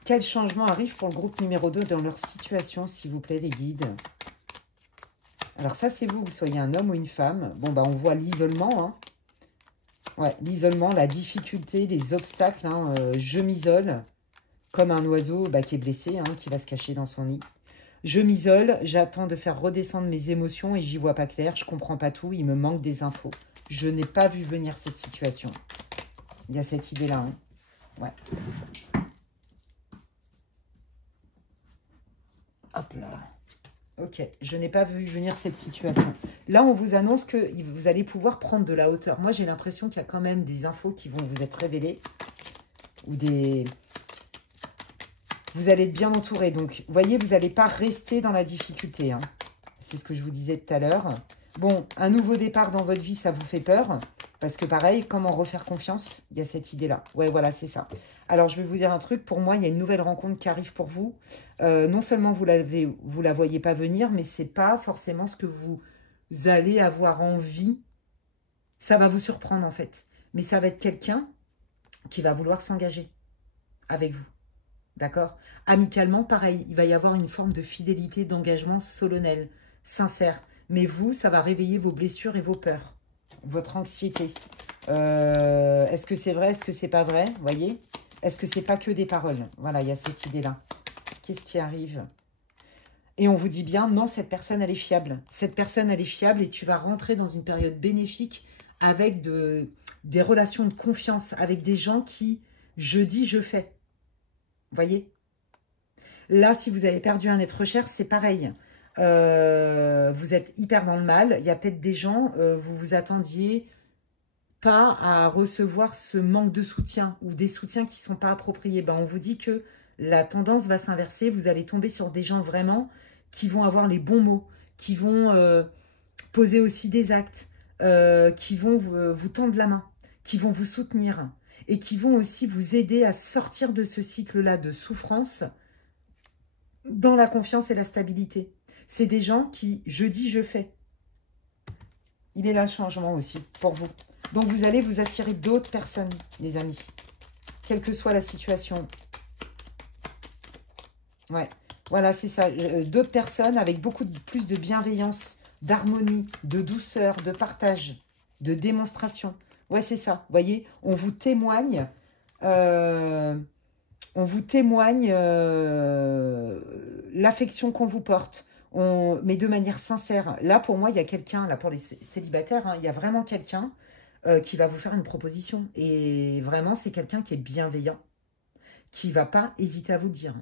quel changement arrive pour le groupe numéro 2 dans leur situation, s'il vous plaît, les guides. Alors ça, c'est vous, que vous soyez un homme ou une femme. Bon, bah on voit l'isolement, hein. Ouais, l'isolement, la difficulté, les obstacles, hein. Je m'isole. Comme un oiseau bah, qui est blessé, hein, qui va se cacher dans son nid. Je m'isole, j'attends de faire redescendre mes émotions et j'y vois pas clair, je comprends pas tout, il me manque des infos. Je n'ai pas vu venir cette situation. Il y a cette idée-là. Hein. Ouais. Hop là. Ok, je n'ai pas vu venir cette situation. Là, on vous annonce que vous allez pouvoir prendre de la hauteur. Moi, j'ai l'impression qu'il y a quand même des infos qui vont vous être révélées. Ou des... Vous allez être bien entouré. Donc, vous voyez, vous n'allez pas rester dans la difficulté. Hein. C'est ce que je vous disais tout à l'heure. Bon, un nouveau départ dans votre vie, ça vous fait peur. Parce que pareil, comment refaire confiance? Il y a cette idée-là. Ouais, voilà, c'est ça. Alors, je vais vous dire un truc. Pour moi, il y a une nouvelle rencontre qui arrive pour vous. Non seulement vous la voyez pas venir, mais c'est pas forcément ce que vous allez avoir envie. Ça va vous surprendre, en fait. Mais ça va être quelqu'un qui va vouloir s'engager avec vous. D'accord? Amicalement, pareil, il va y avoir une forme de fidélité, d'engagement solennel, sincère. Mais vous, ça va réveiller vos blessures et vos peurs, votre anxiété. Est-ce que c'est vrai? Est-ce que c'est pas vrai? Vous voyez? Est-ce que c'est pas que des paroles? Voilà, il y a cette idée-là. Qu'est-ce qui arrive? Et on vous dit bien, non, cette personne, elle est fiable. Cette personne, elle est fiable et tu vas rentrer dans une période bénéfique avec des relations de confiance, avec des gens qui, je dis, je fais. Vous voyez? Là, si vous avez perdu un être cher, c'est pareil. Vous êtes hyper dans le mal. Il y a peut-être des gens, vous vous attendiez pas à recevoir ce manque de soutien ou des soutiens qui ne sont pas appropriés. Ben, on vous dit que la tendance va s'inverser. Vous allez tomber sur des gens vraiment qui vont avoir les bons mots, qui vont poser aussi des actes, qui vont vous tendre la main, qui vont vous soutenir et qui vont aussi vous aider à sortir de ce cycle-là de souffrance dans la confiance et la stabilité. C'est des gens qui, je dis, je fais. Il est là le changement aussi pour vous. Donc, vous allez vous attirer d'autres personnes, les amis, quelle que soit la situation. Ouais, voilà, c'est ça. D'autres personnes avec beaucoup plus de bienveillance, d'harmonie, de douceur, de partage, de démonstration. Ouais, c'est ça. Vous voyez, on vous témoigne... l'affection qu'on vous porte, mais de manière sincère. Là, pour moi, il y a quelqu'un, là pour les célibataires, hein, il y a vraiment quelqu'un qui va vous faire une proposition. Et vraiment, c'est quelqu'un qui est bienveillant, qui ne va pas hésiter à vous le dire,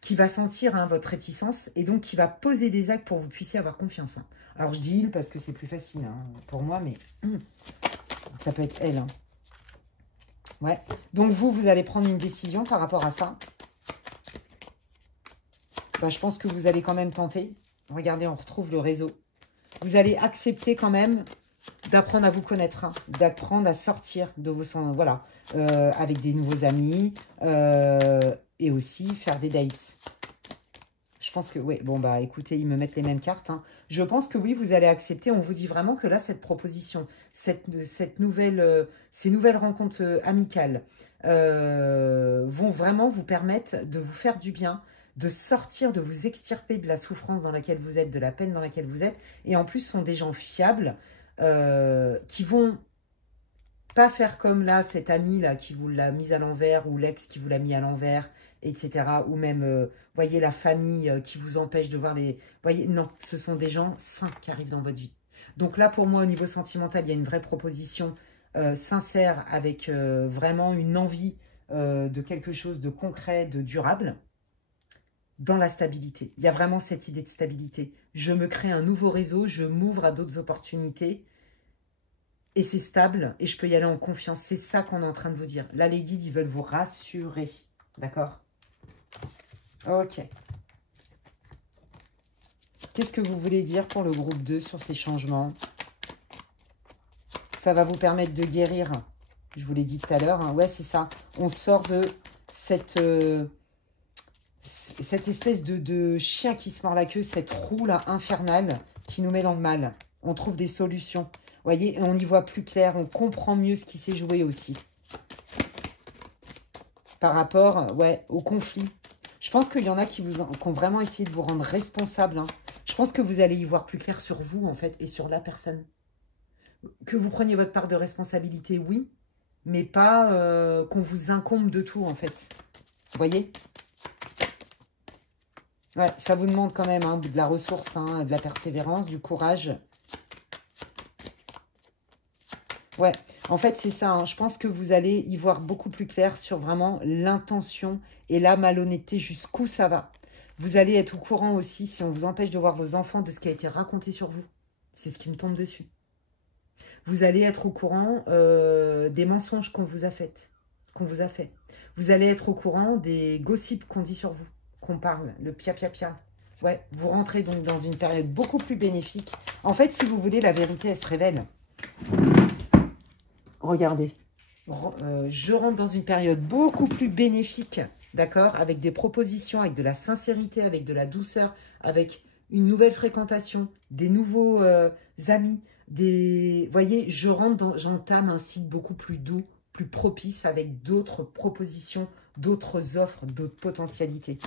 qui va sentir hein, votre réticence et donc qui va poser des actes pour que vous puissiez avoir confiance. Hein. Alors, je dis il parce que c'est plus facile hein, pour moi, mais ça peut être elle. Hein. Ouais. Donc, vous allez prendre une décision par rapport à ça. Bah, je pense que vous allez quand même tenter. Regardez, on retrouve le réseau. Vous allez accepter quand même d'apprendre à vous connaître, hein, d'apprendre à sortir de vos... Voilà, avec des nouveaux amis et aussi faire des dates. Je pense que... Oui, bon, bah écoutez, ils me mettent les mêmes cartes. Hein. Je pense que oui, vous allez accepter. On vous dit vraiment que là, cette proposition, ces nouvelles rencontres amicales vont vraiment vous permettre de vous faire du bien, de sortir, de vous extirper de la souffrance dans laquelle vous êtes, de la peine dans laquelle vous êtes. Et en plus, sont des gens fiables qui vont pas faire comme là, cet ami-là qui vous l'a mise à l'envers ou l'ex qui vous l'a mis à l'envers, etc. Ou même, voyez, la famille qui vous empêche de voir les... Voyez, non, ce sont des gens sains qui arrivent dans votre vie. Donc là, pour moi, au niveau sentimental, il y a une vraie proposition sincère avec vraiment une envie de quelque chose de concret, de durable, dans la stabilité. Il y a vraiment cette idée de stabilité. Je me crée un nouveau réseau, je m'ouvre à d'autres opportunités et c'est stable et je peux y aller en confiance. C'est ça qu'on est en train de vous dire. Là, les guides, ils veulent vous rassurer. D'accord? Ok. Qu'est-ce que vous voulez dire pour le groupe 2 sur ces changements? Ça va vous permettre de guérir. Je vous l'ai dit tout à l'heure. Hein. Ouais, c'est ça. On sort de cette espèce de chien qui se mord la queue, cette roue là infernale qui nous met dans le mal. On trouve des solutions. Vous voyez, on y voit plus clair, on comprend mieux ce qui s'est joué aussi. Par rapport, ouais, au conflit. Je pense qu'il y en a qui ont vraiment essayé de vous rendre responsable. Hein. Je pense que vous allez y voir plus clair sur vous, en fait, et sur la personne. Que vous preniez votre part de responsabilité, oui, mais pas qu'on vous incombe de tout, en fait. Vous voyez? Ouais, ça vous demande quand même hein, de la ressource, hein, de la persévérance, du courage. Ouais, en fait, c'est ça. Hein. Je pense que vous allez y voir beaucoup plus clair sur vraiment l'intention et la malhonnêteté, jusqu'où ça va. Vous allez être au courant aussi, si on vous empêche de voir vos enfants, de ce qui a été raconté sur vous. C'est ce qui me tombe dessus. Vous allez être au courant des mensonges qu'on vous a fait. Vous allez être au courant des gossips qu'on dit sur vous, qu'on parle, le pia-pia-pia. Ouais, vous rentrez donc dans une période beaucoup plus bénéfique. En fait, si vous voulez, la vérité, elle se révèle. Regardez, je rentre dans une période beaucoup plus bénéfique, d'accord, avec des propositions, avec de la sincérité, avec de la douceur, avec une nouvelle fréquentation, des nouveaux amis, vous voyez, j'entame un cycle beaucoup plus doux, plus propice, avec d'autres propositions, d'autres offres, d'autres potentialités.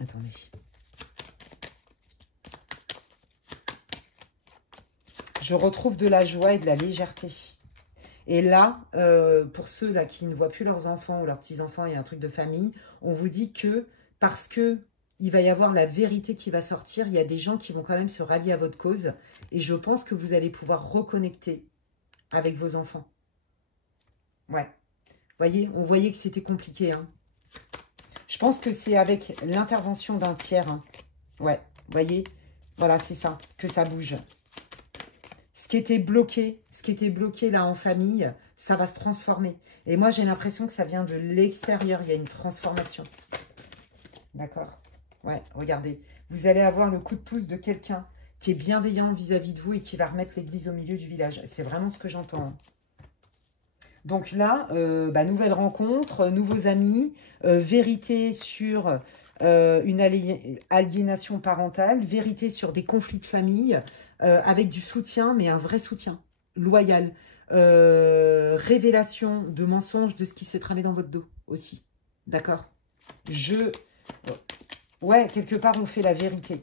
Attendez. Je retrouve de la joie et de la légèreté. Et là, pour ceux là qui ne voient plus leurs enfants ou leurs petits-enfants, il y a un truc de famille, on vous dit que parce que il va y avoir la vérité qui va sortir, il y a des gens qui vont quand même se rallier à votre cause. Et je pense que vous allez pouvoir reconnecter avec vos enfants. Ouais. Voyez, on voyait que c'était compliqué. Hein. Je pense que c'est avec l'intervention d'un tiers. Hein. Ouais, voyez, voilà, c'est ça, que ça bouge. Ce qui était bloqué là en famille, ça va se transformer. Et moi, j'ai l'impression que ça vient de l'extérieur. Il y a une transformation. D'accord? Ouais, regardez. Vous allez avoir le coup de pouce de quelqu'un qui est bienveillant vis-à-vis de vous et qui va remettre l'église au milieu du village. C'est vraiment ce que j'entends. Donc là, nouvelle rencontre, nouveaux amis, vérité sur une aliénation parentale, vérité sur des conflits de famille, avec du soutien, mais un vrai soutien, loyal. Révélation de mensonges de ce qui s'est tramé dans votre dos aussi. D'accord? Ouais, quelque part, on fait la vérité.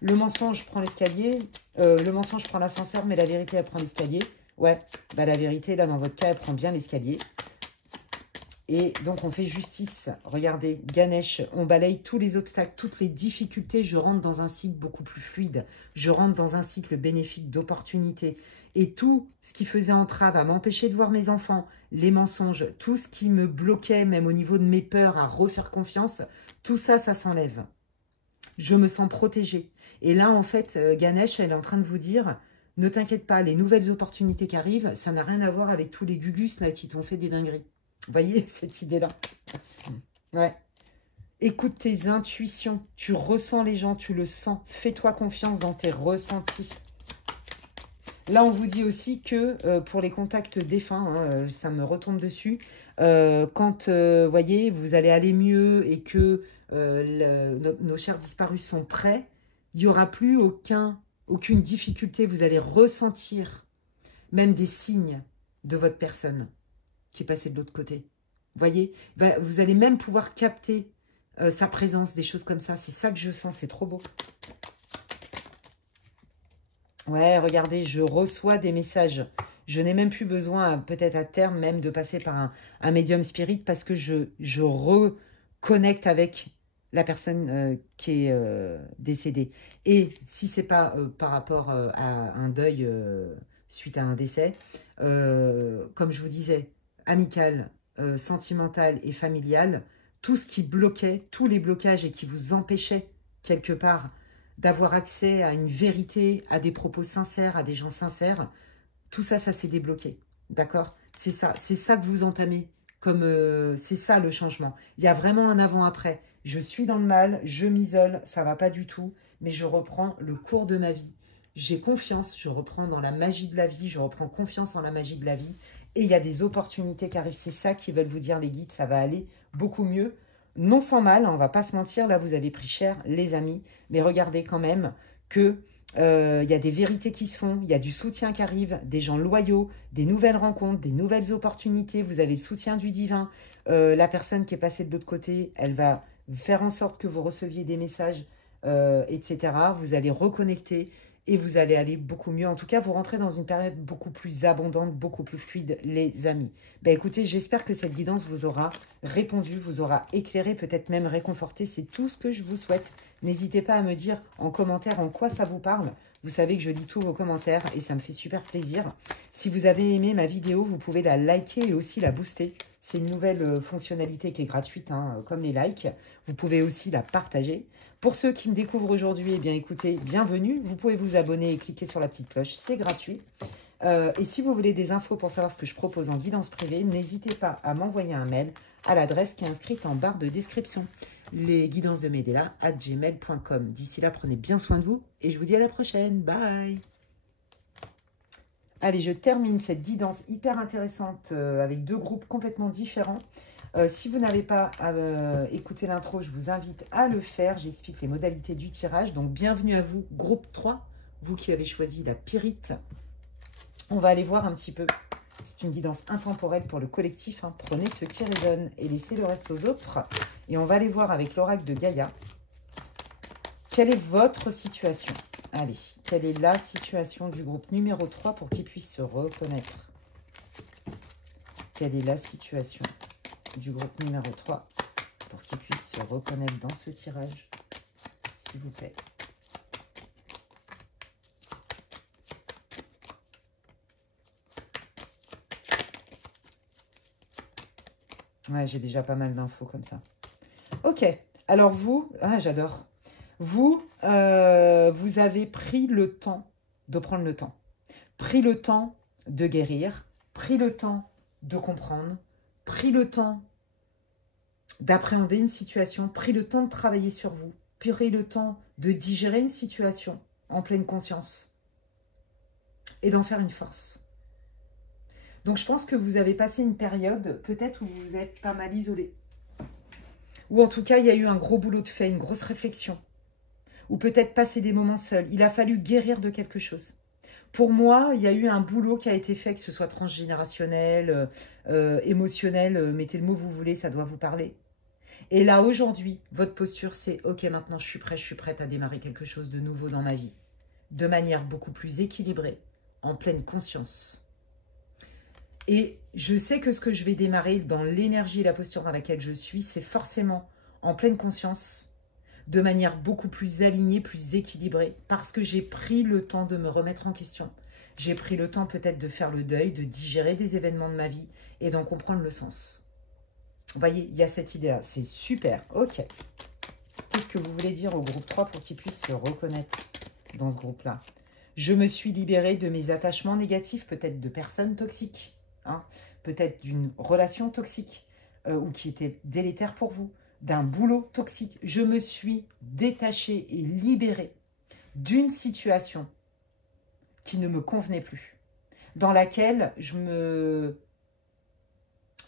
Le mensonge prend l'escalier, le mensonge prend l'ascenseur, mais la vérité, elle prend l'escalier. Ouais, bah la vérité, là, dans votre cas, elle prend bien l'escalier. Et donc, on fait justice. Regardez, Ganesh, on balaye tous les obstacles, toutes les difficultés. Je rentre dans un cycle beaucoup plus fluide. Je rentre dans un cycle bénéfique d'opportunités. Et tout ce qui faisait entrave à m'empêcher de voir mes enfants, les mensonges, tout ce qui me bloquait, même au niveau de mes peurs, à refaire confiance, tout ça, ça s'enlève. Je me sens protégée. Et là, en fait, Ganesh, elle est en train de vous dire... Ne t'inquiète pas, les nouvelles opportunités qui arrivent, ça n'a rien à voir avec tous les gugus là, qui t'ont fait des dingueries. Vous voyez cette idée-là? Ouais. Écoute tes intuitions. Tu ressens les gens, tu le sens. Fais-toi confiance dans tes ressentis. Là, on vous dit aussi que pour les contacts défunts, hein, ça me retombe dessus, quand, voyez, vous allez aller mieux et que nos chers disparus sont prêts, il n'y aura plus aucune difficulté, vous allez ressentir même des signes de votre personne qui est passée de l'autre côté. Voyez, vous allez même pouvoir capter sa présence, des choses comme ça. C'est ça que je sens, c'est trop beau. Ouais, regardez, je reçois des messages. Je n'ai même plus besoin, peut-être à terme même, de passer par un médium spirit parce que je reconnecte avec la personne qui est décédée. Et si ce n'est pas par rapport à un deuil suite à un décès, comme je vous disais, amical, sentimental et familial, tout ce qui bloquait, tous les blocages et qui vous empêchait quelque part d'avoir accès à une vérité, à des propos sincères, à des gens sincères, tout ça, ça s'est débloqué. D'accord? C'est ça que vous entamez. C'est ça le changement. Il y a vraiment un avant-après. Je suis dans le mal, je m'isole, ça ne va pas du tout, mais je reprends le cours de ma vie. J'ai confiance, je reprends dans la magie de la vie, je reprends confiance en la magie de la vie Et il y a des opportunités qui arrivent. C'est ça qu'ils veulent vous dire, les guides. Ça va aller beaucoup mieux. Non sans mal, hein, on ne va pas se mentir. Là, vous avez pris cher, les amis. Mais regardez quand même que y a des vérités qui se font. Il y a du soutien qui arrive, des gens loyaux, des nouvelles rencontres, des nouvelles opportunités. Vous avez le soutien du divin. La personne qui est passée de l'autre côté, elle va faire en sorte que vous receviez des messages, etc. Vous allez reconnecter. Et vous allez aller beaucoup mieux. En tout cas, vous rentrez dans une période beaucoup plus abondante, beaucoup plus fluide, les amis. Ben, écoutez, j'espère que cette guidance vous aura répondu, vous aura éclairé, peut-être même réconforté. C'est tout ce que je vous souhaite. N'hésitez pas à me dire en commentaire en quoi ça vous parle. Vous savez que je lis tous vos commentaires et ça me fait super plaisir. Si vous avez aimé ma vidéo, vous pouvez la liker et aussi la booster. C'est une nouvelle fonctionnalité qui est gratuite, hein, comme les likes. Vous pouvez aussi la partager. Pour ceux qui me découvrent aujourd'hui, eh bien écoutez, bienvenue. Vous pouvez vous abonner et cliquer sur la petite cloche, c'est gratuit. Et si vous voulez des infos pour savoir ce que je propose en guidance privée, n'hésitez pas à m'envoyer un mail à l'adresse qui est inscrite en barre de description. lesguidancesdemedela@gmail.com. D'ici là, prenez bien soin de vous et je vous dis à la prochaine. Bye. Allez, je termine cette guidance hyper intéressante avec deux groupes complètement différents. Si vous n'avez pas écouté l'intro, je vous invite à le faire. J'explique les modalités du tirage. Donc, bienvenue à vous, groupe 3, vous qui avez choisi la pyrite. On va aller voir un petit peu. C'est une guidance intemporelle pour le collectif, hein. Prenez ce qui résonne et laissez le reste aux autres. Et on va aller voir avec l'oracle de Gaïa. Quelle est votre situation? Allez, quelle est la situation du groupe numéro 3 pour qu'il puisse se reconnaître? Quelle est la situation du groupe numéro 3 pour qu'il puisse se reconnaître dans ce tirage, s'il vous plaît? Ouais, j'ai déjà pas mal d'infos comme ça. Ok, alors vous, j'adore. Vous, vous avez pris le temps de prendre le temps. Pris le temps de guérir, pris le temps de comprendre, pris le temps d'appréhender une situation, pris le temps de travailler sur vous, pris le temps de digérer une situation en pleine conscience et d'en faire une force. Donc, je pense que vous avez passé une période peut-être où vous êtes pas mal isolé. Ou en tout cas, il y a eu un gros boulot de fait, une grosse réflexion. Ou peut-être passer des moments seuls. Il a fallu guérir de quelque chose. Pour moi, il y a eu un boulot qui a été fait, que ce soit transgénérationnel, émotionnel, mettez le mot que vous voulez, ça doit vous parler. Et là, aujourd'hui, votre posture, c'est « Ok, maintenant, je suis prête à démarrer quelque chose de nouveau dans ma vie. » De manière beaucoup plus équilibrée, en pleine conscience. Et je sais que ce que je vais démarrer dans l'énergie et la posture dans laquelle je suis, c'est forcément en pleine conscience, de manière beaucoup plus alignée, plus équilibrée, parce que j'ai pris le temps de me remettre en question. J'ai pris le temps peut-être de faire le deuil, de digérer des événements de ma vie et d'en comprendre le sens. Vous voyez, il y a cette idée-là. C'est super. Ok. Qu'est-ce que vous voulez dire au groupe 3 pour qu'il puisse se reconnaître dans ce groupe-là? Je me suis libérée de mes attachements négatifs, peut-être de personnes toxiques, hein, peut-être d'une relation toxique ou qui était délétère pour vous, d'un boulot toxique. Je me suis détachée et libérée d'une situation qui ne me convenait plus, dans laquelle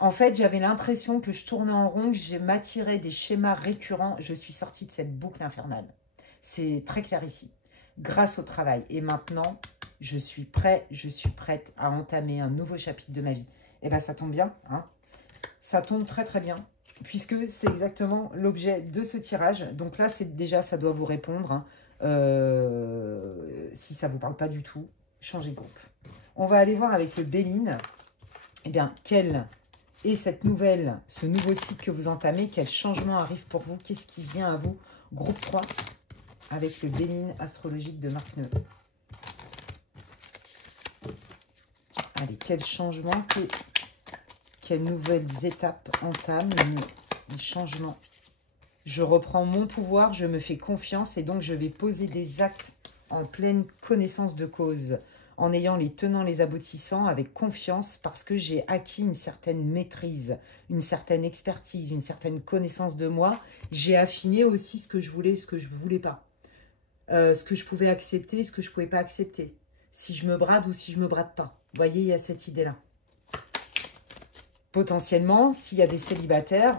en fait, j'avais l'impression que je tournais en rond, que je m'attirais des schémas récurrents. Je suis sortie de cette boucle infernale. C'est très clair ici. Grâce au travail. Et maintenant, je suis prête à entamer un nouveau chapitre de ma vie. Et bien, ça tombe bien, hein. Ça tombe très, très bien, puisque c'est exactement l'objet de ce tirage. Donc là, déjà, ça doit vous répondre, hein. Si ça ne vous parle pas du tout, changez de groupe. On va aller voir avec le Béline. Eh bien, quel est ce nouveau cycle que vous entamez? Quel changement arrive pour vous? Qu'est-ce qui vient à vous? Groupe 3, avec le Béline astrologique de Marc Neu. Allez, quel changement, quelles nouvelles étapes entament les changements? Je reprends mon pouvoir, je me fais confiance et donc je vais poser des actes en pleine connaissance de cause, en ayant les tenants, les aboutissants, avec confiance, parce que j'ai acquis une certaine maîtrise, une certaine expertise, une certaine connaissance de moi. J'ai affiné aussi ce que je voulais, ce que je ne voulais pas, ce que je pouvais accepter, ce que je ne pouvais pas accepter, si je me brade ou si je ne me brade pas. Vous voyez, il y a cette idée-là. potentiellement, s'il y a des célibataires,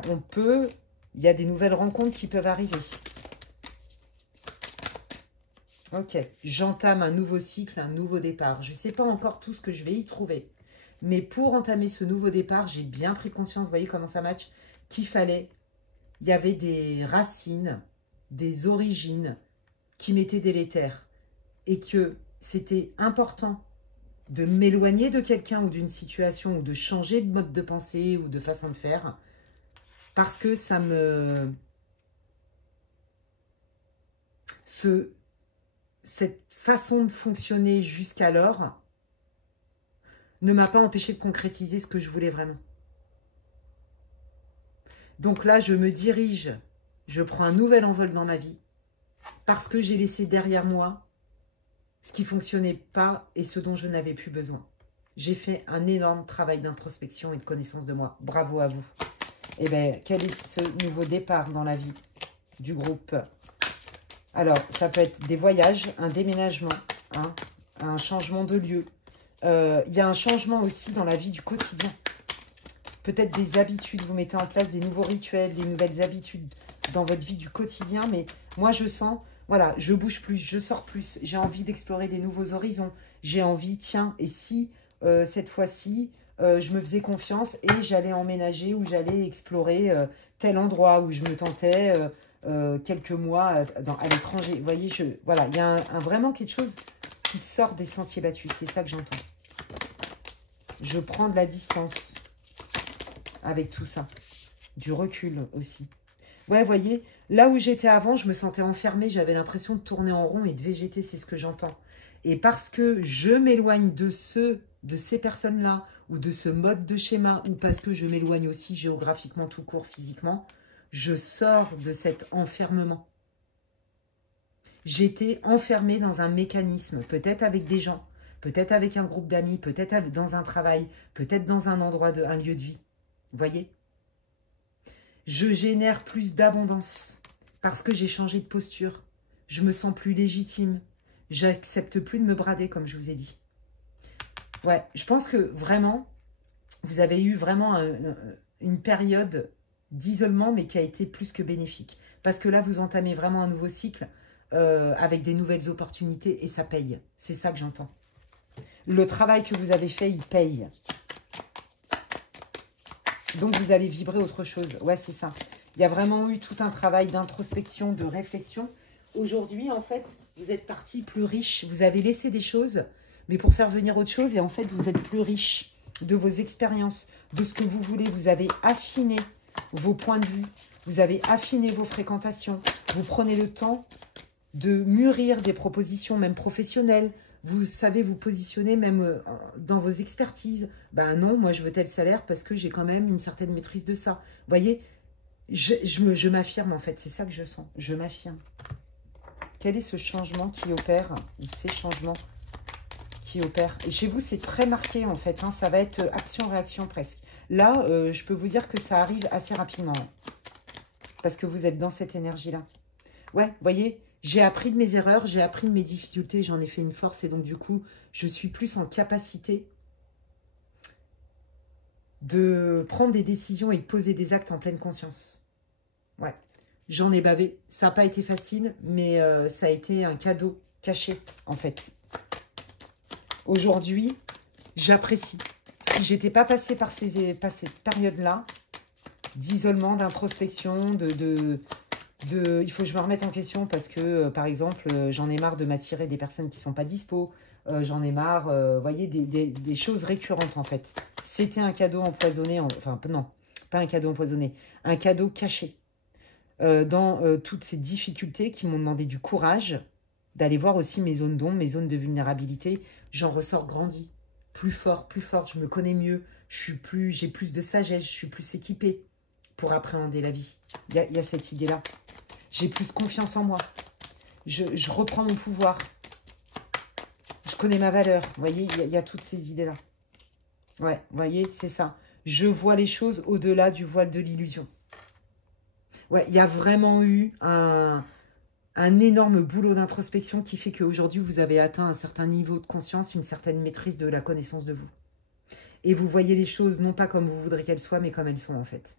il y a des nouvelles rencontres qui peuvent arriver. Ok, j'entame un nouveau cycle, un nouveau départ. Je ne sais pas encore tout ce que je vais y trouver. Mais pour entamer ce nouveau départ, j'ai bien pris conscience, vous voyez comment ça match, il y avait des racines, des origines qui m'étaient délétères. Et que c'était important de m'éloigner de quelqu'un ou d'une situation ou de changer de mode de pensée ou de façon de faire. Parce que cette façon de fonctionner jusqu'alors ne m'a pas empêché de concrétiser ce que je voulais vraiment. Donc là, je me dirige, je prends un nouvel envol dans ma vie parce que j'ai laissé derrière moi ce qui ne fonctionnait pas et ce dont je n'avais plus besoin. J'ai fait un énorme travail d'introspection et de connaissance de moi. Bravo à vous. Eh bien, quel est ce nouveau départ dans la vie du groupe? Alors, ça peut être des voyages, un déménagement, hein, un changement de lieu. Il y a un changement aussi dans la vie du quotidien. Peut-être des habitudes, vous mettez en place des nouveaux rituels, des nouvelles habitudes dans votre vie du quotidien. Mais moi, je sens, voilà, je bouge plus, je sors plus. J'ai envie d'explorer des nouveaux horizons. J'ai envie, tiens, et si cette fois-ci, je me faisais confiance et j'allais emménager ou j'allais explorer tel endroit où je me tentais quelques mois à l'étranger. Vous voyez, voilà, il y a vraiment quelque chose qui sort des sentiers battus. C'est ça que j'entends. Je prends de la distance avec tout ça. Du recul aussi. Ouais, vous voyez, là où j'étais avant, je me sentais enfermée. J'avais l'impression de tourner en rond et de végéter. C'est ce que j'entends. Et parce que je m'éloigne de ces personnes-là ou de ce mode de schéma ou parce que je m'éloigne aussi géographiquement tout court, physiquement, je sors de cet enfermement. J'étais enfermée dans un mécanisme, peut-être avec des gens, peut-être avec un groupe d'amis, peut-être dans un travail, peut-être dans un endroit, un lieu de vie. Vous voyez? Je génère plus d'abondance parce que j'ai changé de posture. Je me sens plus légitime. J'accepte plus de me brader, comme je vous ai dit. Ouais, je pense que vraiment, vous avez eu vraiment une période d'isolement, mais qui a été plus que bénéfique. Parce que là, vous entamez vraiment un nouveau cycle avec des nouvelles opportunités et ça paye. C'est ça que j'entends. Le travail que vous avez fait, il paye. Donc, vous allez vibrer autre chose. Ouais, c'est ça. Il y a vraiment eu tout un travail d'introspection, de réflexion. Aujourd'hui, en fait, vous êtes parti plus riche. Vous avez laissé des choses, mais pour faire venir autre chose. Et en fait, vous êtes plus riche de vos expériences, de ce que vous voulez. Vous avez affiné vos points de vue. Vous avez affiné vos fréquentations. Vous prenez le temps de mûrir des propositions, même professionnelles. Vous savez vous positionner même dans vos expertises. Ben non, moi je veux tel salaire parce que j'ai quand même une certaine maîtrise de ça. Vous voyez, je m'affirme en fait, c'est ça que je sens. Je m'affirme. Quel est ce changement qui opère, ou ces changements qui opèrent? Et chez vous, c'est très marqué en fait. Hein, ça va être action-réaction presque. Là, je peux vous dire que ça arrive assez rapidement. Hein, parce que vous êtes dans cette énergie-là. Ouais, vous voyez, j'ai appris de mes erreurs, j'ai appris de mes difficultés, j'en ai fait une force. Et donc, du coup, je suis plus en capacité de prendre des décisions et de poser des actes en pleine conscience. Ouais, j'en ai bavé. Ça n'a pas été facile, mais ça a été un cadeau caché, en fait. Aujourd'hui, j'apprécie. Si j'étais pas passée par cette période-là, d'isolement, d'introspection, il faut que je me remette en question parce que, par exemple, j'en ai marre de m'attirer des personnes qui ne sont pas dispo. J'en ai marre, vous voyez, des choses récurrentes, en fait. C'était un cadeau empoisonné, enfin, non, pas un cadeau empoisonné, un cadeau caché. Dans toutes ces difficultés qui m'ont demandé du courage, d'aller voir aussi mes zones d'ombre, mes zones de vulnérabilité, j'en ressors grandi, plus forte, je me connais mieux, j'ai plus de sagesse, je suis plus équipée pour appréhender la vie. Il y a cette idée-là. J'ai plus confiance en moi. Je reprends mon pouvoir. Je connais ma valeur. Vous voyez, il y a toutes ces idées-là. Ouais, vous voyez, c'est ça. Je vois les choses au-delà du voile de l'illusion. Ouais, il y a vraiment eu un énorme boulot d'introspection qui fait qu'aujourd'hui, vous avez atteint un certain niveau de conscience, une certaine maîtrise de la connaissance de vous. Et vous voyez les choses non pas comme vous voudrez qu'elles soient, mais comme elles sont en fait.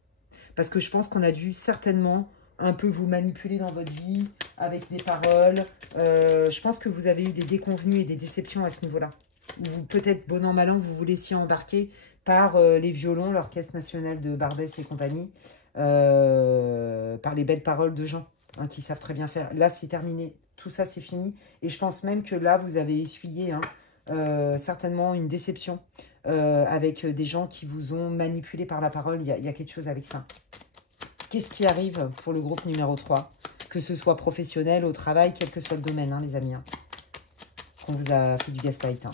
Parce que je pense qu'on a dû certainement un peu vous manipuler dans votre vie avec des paroles. Je pense que vous avez eu des déconvenues et des déceptions à ce niveau-là. Ou peut-être, bon an, mal an, vous vous laissiez embarquer par les violons, l'Orchestre National de Barbès et compagnie, par les belles paroles de gens hein, qui savent très bien faire. Là, c'est terminé. Tout ça, c'est fini. Et je pense même que là, vous avez essuyé certainement une déception avec des gens qui vous ont manipulé par la parole. Il y a quelque chose avec ça. Qu'est-ce qui arrive pour le groupe numéro 3? Que ce soit professionnel, au travail, quel que soit le domaine, hein, les amis. Hein, qu'on vous a fait du gaslight. Hein.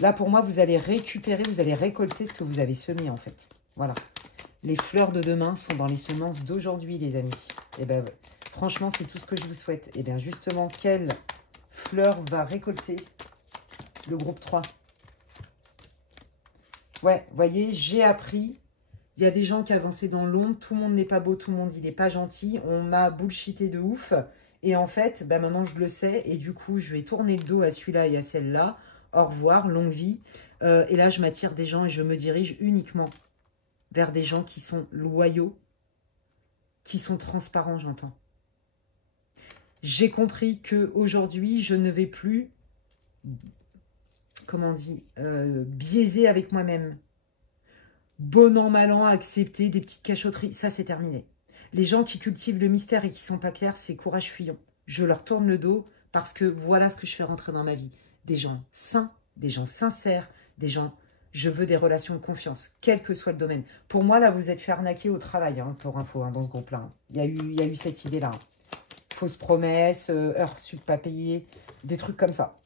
Là, pour moi, vous allez récupérer, vous allez récolter ce que vous avez semé, en fait. Voilà. Les fleurs de demain sont dans les semences d'aujourd'hui, les amis. Et ben, franchement, c'est tout ce que je vous souhaite. Et bien, justement, quelle fleur va récolter le groupe 3? Ouais, vous voyez, j'ai appris. Il y a des gens qui avançaient dans l'ombre. Tout le monde n'est pas beau, tout le monde, il n'est pas gentil. On m'a bullshité de ouf. Et en fait, ben maintenant, je le sais. Et du coup, je vais tourner le dos à celui-là et à celle-là. Au revoir, longue vie. Et là, je m'attire des gens et je me dirige uniquement vers des gens qui sont loyaux, qui sont transparents, j'entends. J'ai compris qu'aujourd'hui, je ne vais plus, comment on dit, biaiser avec moi-même. Bon an, mal an, accepter des petites cachotteries, ça c'est terminé. Les gens qui cultivent le mystère et qui sont pas clairs, c'est courage fuyant. Je leur tourne le dos parce que voilà ce que je fais rentrer dans ma vie. Des gens sains, des gens sincères, des gens... Je veux des relations de confiance, quel que soit le domaine. Pour moi, là, vous êtes fait arnaquer au travail, hein, pour info, hein, dans ce groupe-là. Hein. Il y a eu cette idée-là. Hein. Fausses promesses, heures sup pas payées, des trucs comme ça.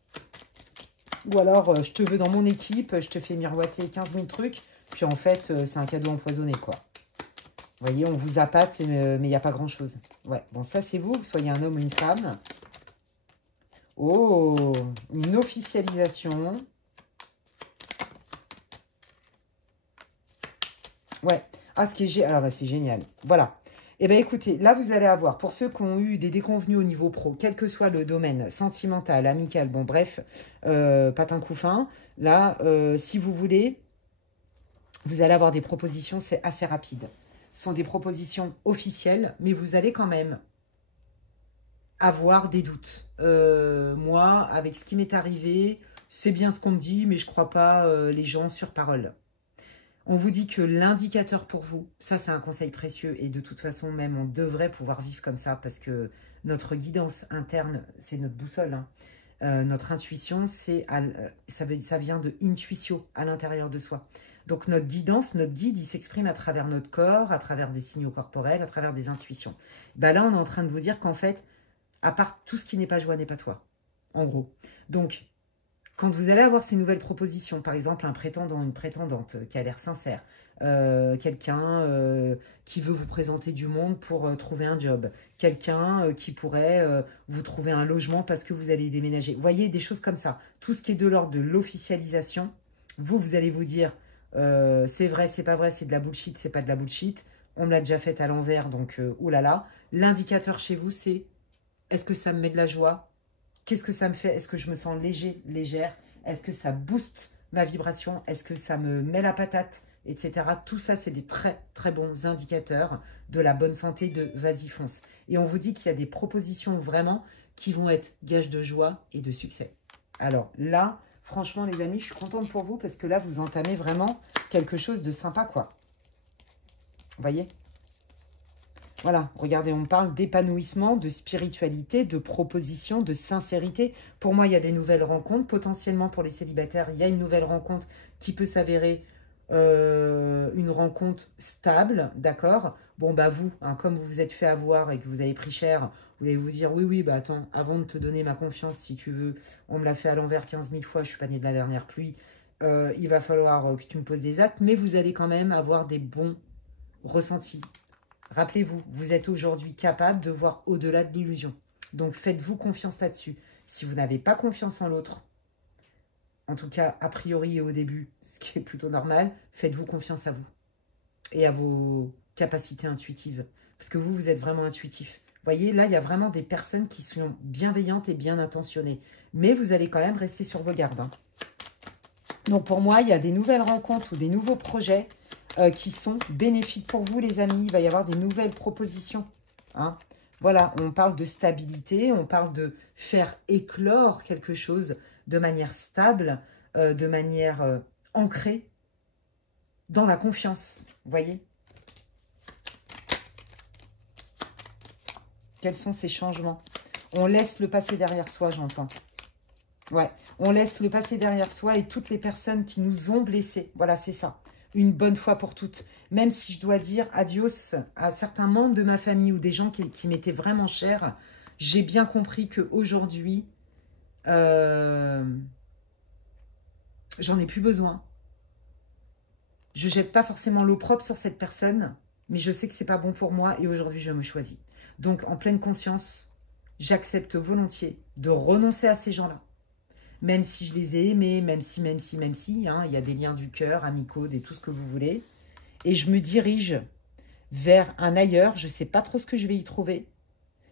Ou alors, je te veux dans mon équipe, je te fais miroiter 15 000 trucs, puis en fait, c'est un cadeau empoisonné, quoi. Vous voyez, on vous appâte, mais il n'y a pas grand-chose. Ouais, bon, ça, c'est vous, que soyez un homme ou une femme. Oh, une officialisation. Ouais. Ah, ce qui est ah, bah, c'est génial. Voilà. Eh bien, écoutez, là, vous allez avoir, pour ceux qui ont eu des déconvenus au niveau pro, quel que soit le domaine, sentimental, amical, bon, bref, patin couffin, là, si vous voulez, vous allez avoir des propositions, c'est assez rapide. Ce sont des propositions officielles, mais vous allez quand même avoir des doutes. Moi, avec ce qui m'est arrivé, c'est bien ce qu'on me dit, mais je ne crois pas les gens sur parole. On vous dit que l'indicateur pour vous, ça c'est un conseil précieux et de toute façon même on devrait pouvoir vivre comme ça parce que notre guidance interne, c'est notre boussole. Hein. Notre intuition, ça vient de intuitio à l'intérieur de soi. Donc notre guidance, notre guide, il s'exprime à travers notre corps, à travers des signaux corporels, à travers des intuitions. Ben là, on est en train de vous dire qu'en fait, à part tout ce qui n'est pas joie n'est pas toi, en gros. Donc, quand vous allez avoir ces nouvelles propositions, par exemple un prétendant, une prétendante qui a l'air sincère, quelqu'un qui veut vous présenter du monde pour trouver un job, quelqu'un qui pourrait vous trouver un logement parce que vous allez déménager. Vous voyez, des choses comme ça. Tout ce qui est de l'ordre de l'officialisation, vous allez vous dire c'est vrai, c'est pas vrai, c'est de la bullshit, c'est pas de la bullshit. On me l'a déjà fait à l'envers, donc oulala. L'indicateur chez vous, c'est est-ce que ça me met de la joie ? Qu'est-ce que ça me fait? Est-ce que je me sens léger, légère? Est-ce que ça booste ma vibration? Est-ce que ça me met la patate? Etc. Tout ça, c'est des très, très bons indicateurs de la bonne santé de vas-y, fonce. Et on vous dit qu'il y a des propositions vraiment qui vont être gages de joie et de succès. Alors là, franchement, les amis, je suis contente pour vous parce que là, vous entamez vraiment quelque chose de sympa, quoi. Vous voyez ? Voilà, regardez, on me parle d'épanouissement, de spiritualité, de proposition, de sincérité. Pour moi, il y a des nouvelles rencontres. Potentiellement, pour les célibataires, il y a une nouvelle rencontre qui peut s'avérer une rencontre stable, d'accord? Bon, bah vous, hein, comme vous vous êtes fait avoir et que vous avez pris cher, vous allez vous dire, oui, oui, bah attends, avant de te donner ma confiance, si tu veux, on me l'a fait à l'envers 15 000 fois, je suis pas née de la dernière pluie, il va falloir que tu me poses des actes, mais vous allez quand même avoir des bons ressentis. Rappelez-vous, vous êtes aujourd'hui capable de voir au-delà de l'illusion. Donc, faites-vous confiance là-dessus. Si vous n'avez pas confiance en l'autre, en tout cas, a priori et au début, ce qui est plutôt normal, faites-vous confiance à vous et à vos capacités intuitives. Parce que vous êtes vraiment intuitif. Vous voyez, là, il y a vraiment des personnes qui sont bienveillantes et bien intentionnées. Mais vous allez quand même rester sur vos gardes. Hein. Donc pour moi, il y a des nouvelles rencontres ou des nouveaux projets qui sont bénéfiques pour vous, les amis. Il va y avoir des nouvelles propositions. Hein. Voilà, on parle de stabilité, on parle de faire éclore quelque chose de manière stable, de manière ancrée dans la confiance. Vous voyez? Quels sont ces changements? On laisse le passé derrière soi, j'entends. Ouais, on laisse le passé derrière soi et toutes les personnes qui nous ont blessés. Voilà, c'est ça. Une bonne fois pour toutes. Même si je dois dire adios à certains membres de ma famille ou des gens qui m'étaient vraiment chers, j'ai bien compris qu'aujourd'hui, j'en ai plus besoin. Je jette pas forcément l'opprobre sur cette personne, mais je sais que c'est pas bon pour moi et aujourd'hui, je me choisis. Donc, en pleine conscience, j'accepte volontiers de renoncer à ces gens-là. Même si je les ai aimés, même si, hein, il y a des liens du cœur, amicaux, et tout ce que vous voulez. Et je me dirige vers un ailleurs. Je ne sais pas trop ce que je vais y trouver.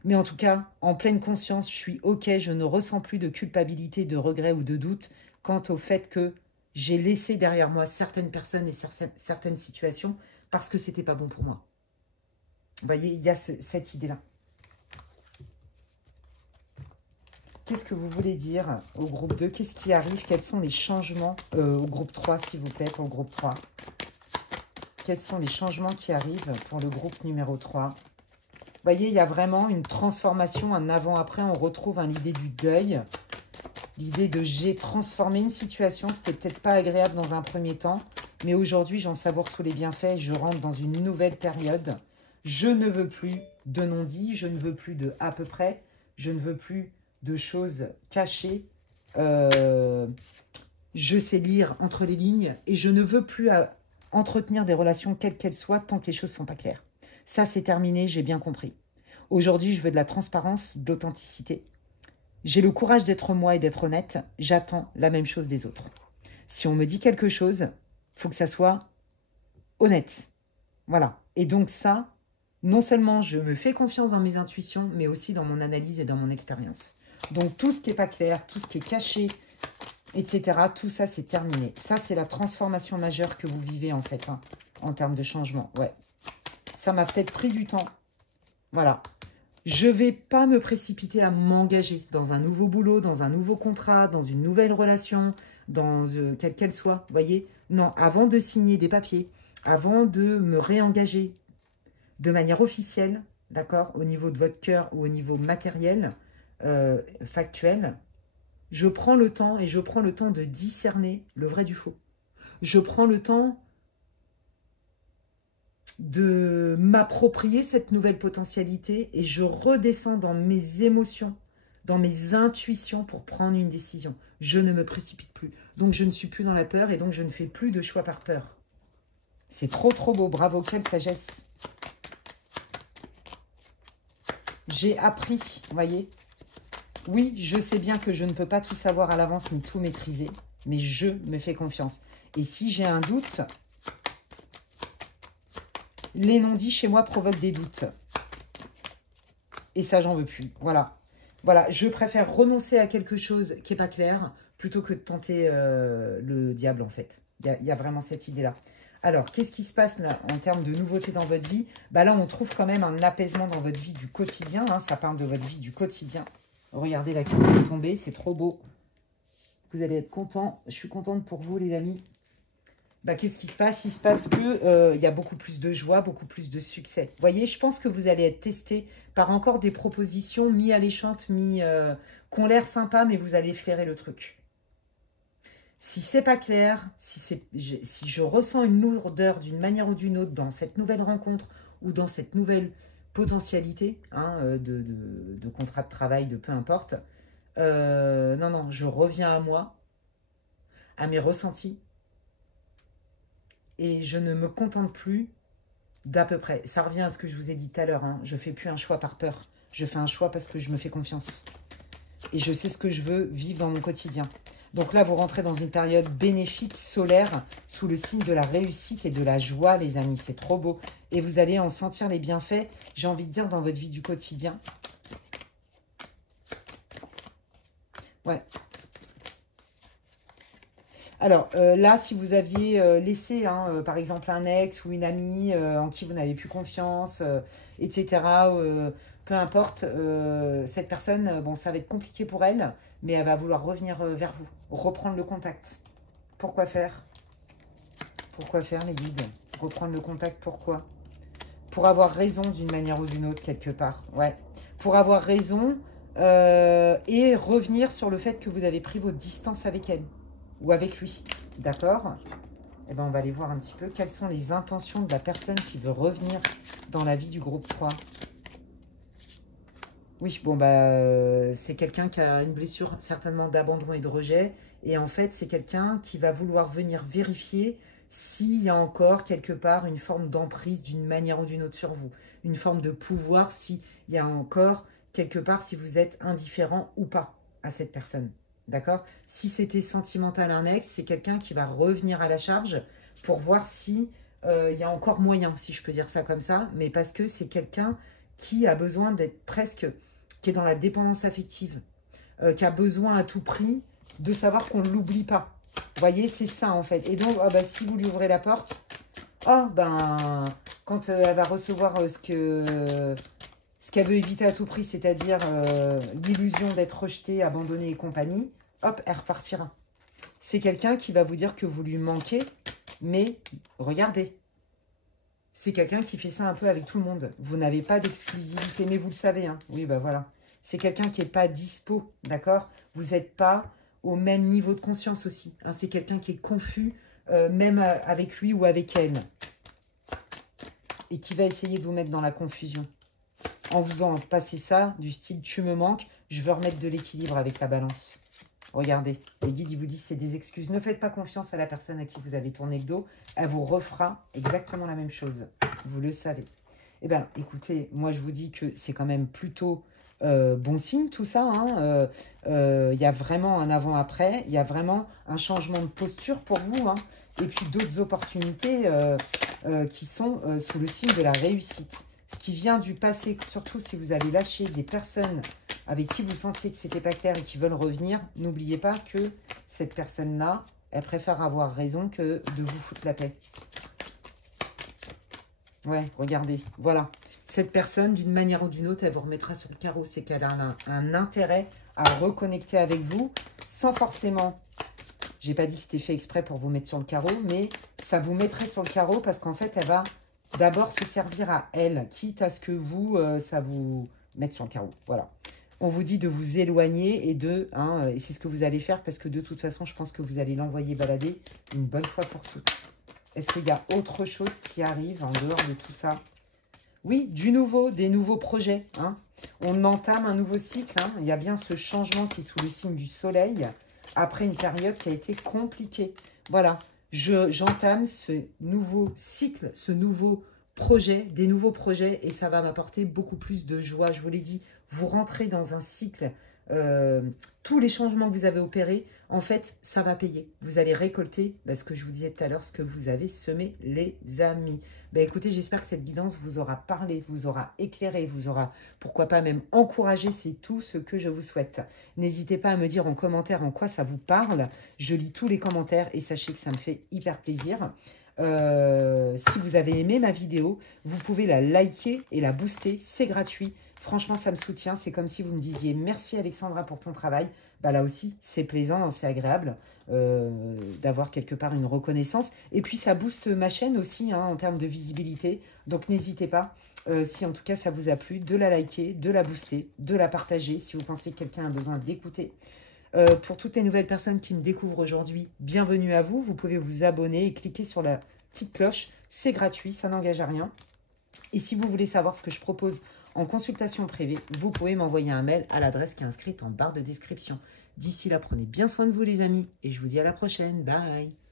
Mais en tout cas, en pleine conscience, je suis OK. Je ne ressens plus de culpabilité, de regret ou de doute quant au fait que j'ai laissé derrière moi certaines personnes et certaines situations parce que ce n'était pas bon pour moi. Vous voyez, il y a cette idée-là. Qu'est-ce que vous voulez dire au groupe 2? Qu'est-ce qui arrive? Quels sont les changements au groupe 3, s'il vous plaît, pour le groupe 3? Quels sont les changements qui arrivent pour le groupe numéro 3? Vous voyez, il y a vraiment une transformation, un avant-après. On retrouve l'idée du deuil. L'idée de j'ai transformé une situation. C'était peut-être pas agréable dans un premier temps. Mais aujourd'hui, j'en savoure tous les bienfaits. Je rentre dans une nouvelle période. Je ne veux plus de non-dit. Je ne veux plus de à peu près. Je ne veux plus de choses cachées. Je sais lire entre les lignes et je ne veux plus entretenir des relations quelles qu'elles soient tant que les choses ne sont pas claires. Ça, c'est terminé, j'ai bien compris. Aujourd'hui, je veux de la transparence, de l'authenticité. J'ai le courage d'être moi et d'être honnête. J'attends la même chose des autres. Si on me dit quelque chose, il faut que ça soit honnête. Voilà. Et donc ça, non seulement je me fais confiance dans mes intuitions, mais aussi dans mon analyse et dans mon expérience. Donc, tout ce qui n'est pas clair, tout ce qui est caché, etc., tout ça, c'est terminé. Ça, c'est la transformation majeure que vous vivez, en fait, hein, en termes de changement. Ouais. Ça m'a peut-être pris du temps. Voilà. Je ne vais pas me précipiter à m'engager dans un nouveau boulot, dans un nouveau contrat, dans une nouvelle relation, dans quelle qu'elle soit. Vous voyez? Non, avant de signer des papiers, avant de me réengager de manière officielle, d'accord, au niveau de votre cœur ou au niveau matériel, factuel, je prends le temps et je prends le temps de discerner le vrai du faux. Je prends le temps de m'approprier cette nouvelle potentialité et je redescends dans mes émotions, dans mes intuitions pour prendre une décision. Je ne me précipite plus. Donc, je ne suis plus dans la peur et donc je ne fais plus de choix par peur. C'est trop, trop beau. Bravo, quelle sagesse. J'ai appris, vous voyez. Oui, je sais bien que je ne peux pas tout savoir à l'avance ni tout maîtriser, mais je me fais confiance. Et si j'ai un doute, les non-dits chez moi provoquent des doutes. Et ça, j'en veux plus. Voilà. Voilà, je préfère renoncer à quelque chose qui n'est pas clair plutôt que de tenter le diable, en fait. Il y a vraiment cette idée-là. Alors, qu'est-ce qui se passe là, en termes de nouveautés dans votre vie? Bah là, on trouve quand même un apaisement dans votre vie du quotidien. Hein, ça parle de votre vie du quotidien. Regardez la carte qui est tombée, c'est trop beau. Vous allez être contents. Je suis contente pour vous, les amis. Bah, qu'est-ce qui se passe? Il se passe que y a beaucoup plus de joie, beaucoup plus de succès. Vous voyez, je pense que vous allez être testé par encore des propositions mi-alléchantes, qui ont l'air sympas, mais vous allez flairer le truc. Si c'est pas clair, si je ressens une lourdeur d'une manière ou d'une autre dans cette nouvelle rencontre ou dans cette nouvelle potentialité hein, de contrat de travail, de peu importe, non, je reviens à moi, à mes ressentis, et je ne me contente plus d'à peu près. Ça revient à ce que je vous ai dit tout à l'heure, hein, je ne fais plus un choix par peur, je fais un choix parce que je me fais confiance. Et je sais ce que je veux vivre dans mon quotidien. Donc là, vous rentrez dans une période bénéfique, solaire, sous le signe de la réussite et de la joie, les amis. C'est trop beau. Et vous allez en sentir les bienfaits, j'ai envie de dire, dans votre vie du quotidien. Ouais. Alors là, si vous aviez laissé, hein, par exemple, un ex ou une amie en qui vous n'avez plus confiance, etc., peu importe, cette personne, bon, ça va être compliqué pour elle, mais elle va vouloir revenir vers vous, reprendre le contact. Pourquoi faire? Pourquoi faire, les guides? Reprendre le contact, pourquoi? Pour avoir raison d'une manière ou d'une autre, quelque part. Ouais. Pour avoir raison et revenir sur le fait que vous avez pris votre distance avec elle ou avec lui. D'accord? Eh bien, on va aller voir un petit peu quelles sont les intentions de la personne qui veut revenir dans la vie du groupe 3. Oui, bon, bah, c'est quelqu'un qui a une blessure certainement d'abandon et de rejet. Et en fait, c'est quelqu'un qui va vouloir venir vérifier s'il y a encore quelque part une forme d'emprise d'une manière ou d'une autre sur vous. Une forme de pouvoir, s'il y a encore quelque part, si vous êtes indifférent ou pas à cette personne. D'accord? Si c'était sentimental un ex, c'est quelqu'un qui va revenir à la charge pour voir si il y a encore moyen, si je peux dire ça comme ça. Mais parce que c'est quelqu'un qui a besoin d'être presque, qui est dans la dépendance affective, qui a besoin à tout prix de savoir qu'on ne l'oublie pas. Vous voyez, c'est ça en fait. Et donc, oh, bah, si vous lui ouvrez la porte, oh, ben, quand elle va recevoir ce qu'elle veut éviter à tout prix, c'est-à-dire l'illusion d'être rejetée, abandonnée et compagnie, hop, elle repartira. C'est quelqu'un qui va vous dire que vous lui manquez, mais regardez, c'est quelqu'un qui fait ça un peu avec tout le monde. Vous n'avez pas d'exclusivité, mais vous le savez, hein. Oui, ben voilà. C'est quelqu'un qui n'est pas dispo, d'accord? Vous n'êtes pas au même niveau de conscience aussi, hein. C'est quelqu'un qui est confus, même avec lui ou avec elle. Et qui va essayer de vous mettre dans la confusion. En vous faisant passer ça, du style « tu me manques, je veux remettre de l'équilibre avec la balance ». Regardez, les guides, ils vous disent c'est des excuses. Ne faites pas confiance à la personne à qui vous avez tourné le dos. Elle vous refera exactement la même chose. Vous le savez. Eh bien, écoutez, moi, je vous dis que c'est quand même plutôt bon signe, tout ça. Hein. Y a vraiment un avant-après. Il y a vraiment un changement de posture pour vous. Hein. Et puis, d'autres opportunités qui sont sous le signe de la réussite. Ce qui vient du passé, surtout si vous avez lâché des personnes avec qui vous sentiez que c'était pas clair et qui veulent revenir, n'oubliez pas que cette personne-là, elle préfère avoir raison que de vous foutre la paix. Ouais, regardez, voilà. Cette personne, d'une manière ou d'une autre, elle vous remettra sur le carreau. C'est qu'elle a un intérêt à reconnecter avec vous, sans forcément... J'ai pas dit que c'était fait exprès pour vous mettre sur le carreau, mais ça vous mettrait sur le carreau parce qu'en fait, elle va d'abord se servir à elle, quitte à ce que vous, ça vous mette sur le carreau. Voilà. On vous dit de vous éloigner et de... Hein, et c'est ce que vous allez faire parce que de toute façon, je pense que vous allez l'envoyer balader une bonne fois pour toutes. Est-ce qu'il y a autre chose qui arrive en dehors de tout ça? Oui, du nouveau, des nouveaux projets. Hein. On entame un nouveau cycle. Hein. Il y a bien ce changement qui est sous le signe du soleil après une période qui a été compliquée. Voilà, j'entame ce nouveau cycle, ce nouveau projet, des nouveaux projets et ça va m'apporter beaucoup plus de joie. Je vous l'ai dit, vous rentrez dans un cycle, tous les changements que vous avez opérés, en fait, ça va payer. Vous allez récolter, ce que je vous disais tout à l'heure, ce que vous avez semé, les amis. Écoutez, j'espère que cette guidance vous aura parlé, vous aura éclairé, vous aura, pourquoi pas même encouragé. C'est tout ce que je vous souhaite. N'hésitez pas à me dire en commentaire en quoi ça vous parle. Je lis tous les commentaires et sachez que ça me fait hyper plaisir. Si vous avez aimé ma vidéo, vous pouvez la liker et la booster, c'est gratuit. Franchement, ça me soutient. C'est comme si vous me disiez merci Alexandra pour ton travail. Là aussi, c'est plaisant, c'est agréable d'avoir quelque part une reconnaissance. Et puis, ça booste ma chaîne aussi en termes de visibilité. Donc, n'hésitez pas, si en tout cas ça vous a plu, de la liker, de la booster, de la partager si vous pensez que quelqu'un a besoin d'écouter. Pour toutes les nouvelles personnes qui me découvrent aujourd'hui, bienvenue à vous. Vous pouvez vous abonner et cliquer sur la petite cloche. C'est gratuit, ça n'engage à rien. Et si vous voulez savoir ce que je propose en consultation privée, vous pouvez m'envoyer un mail à l'adresse qui est inscrite en barre de description. D'ici là, prenez bien soin de vous les amis et je vous dis à la prochaine. Bye!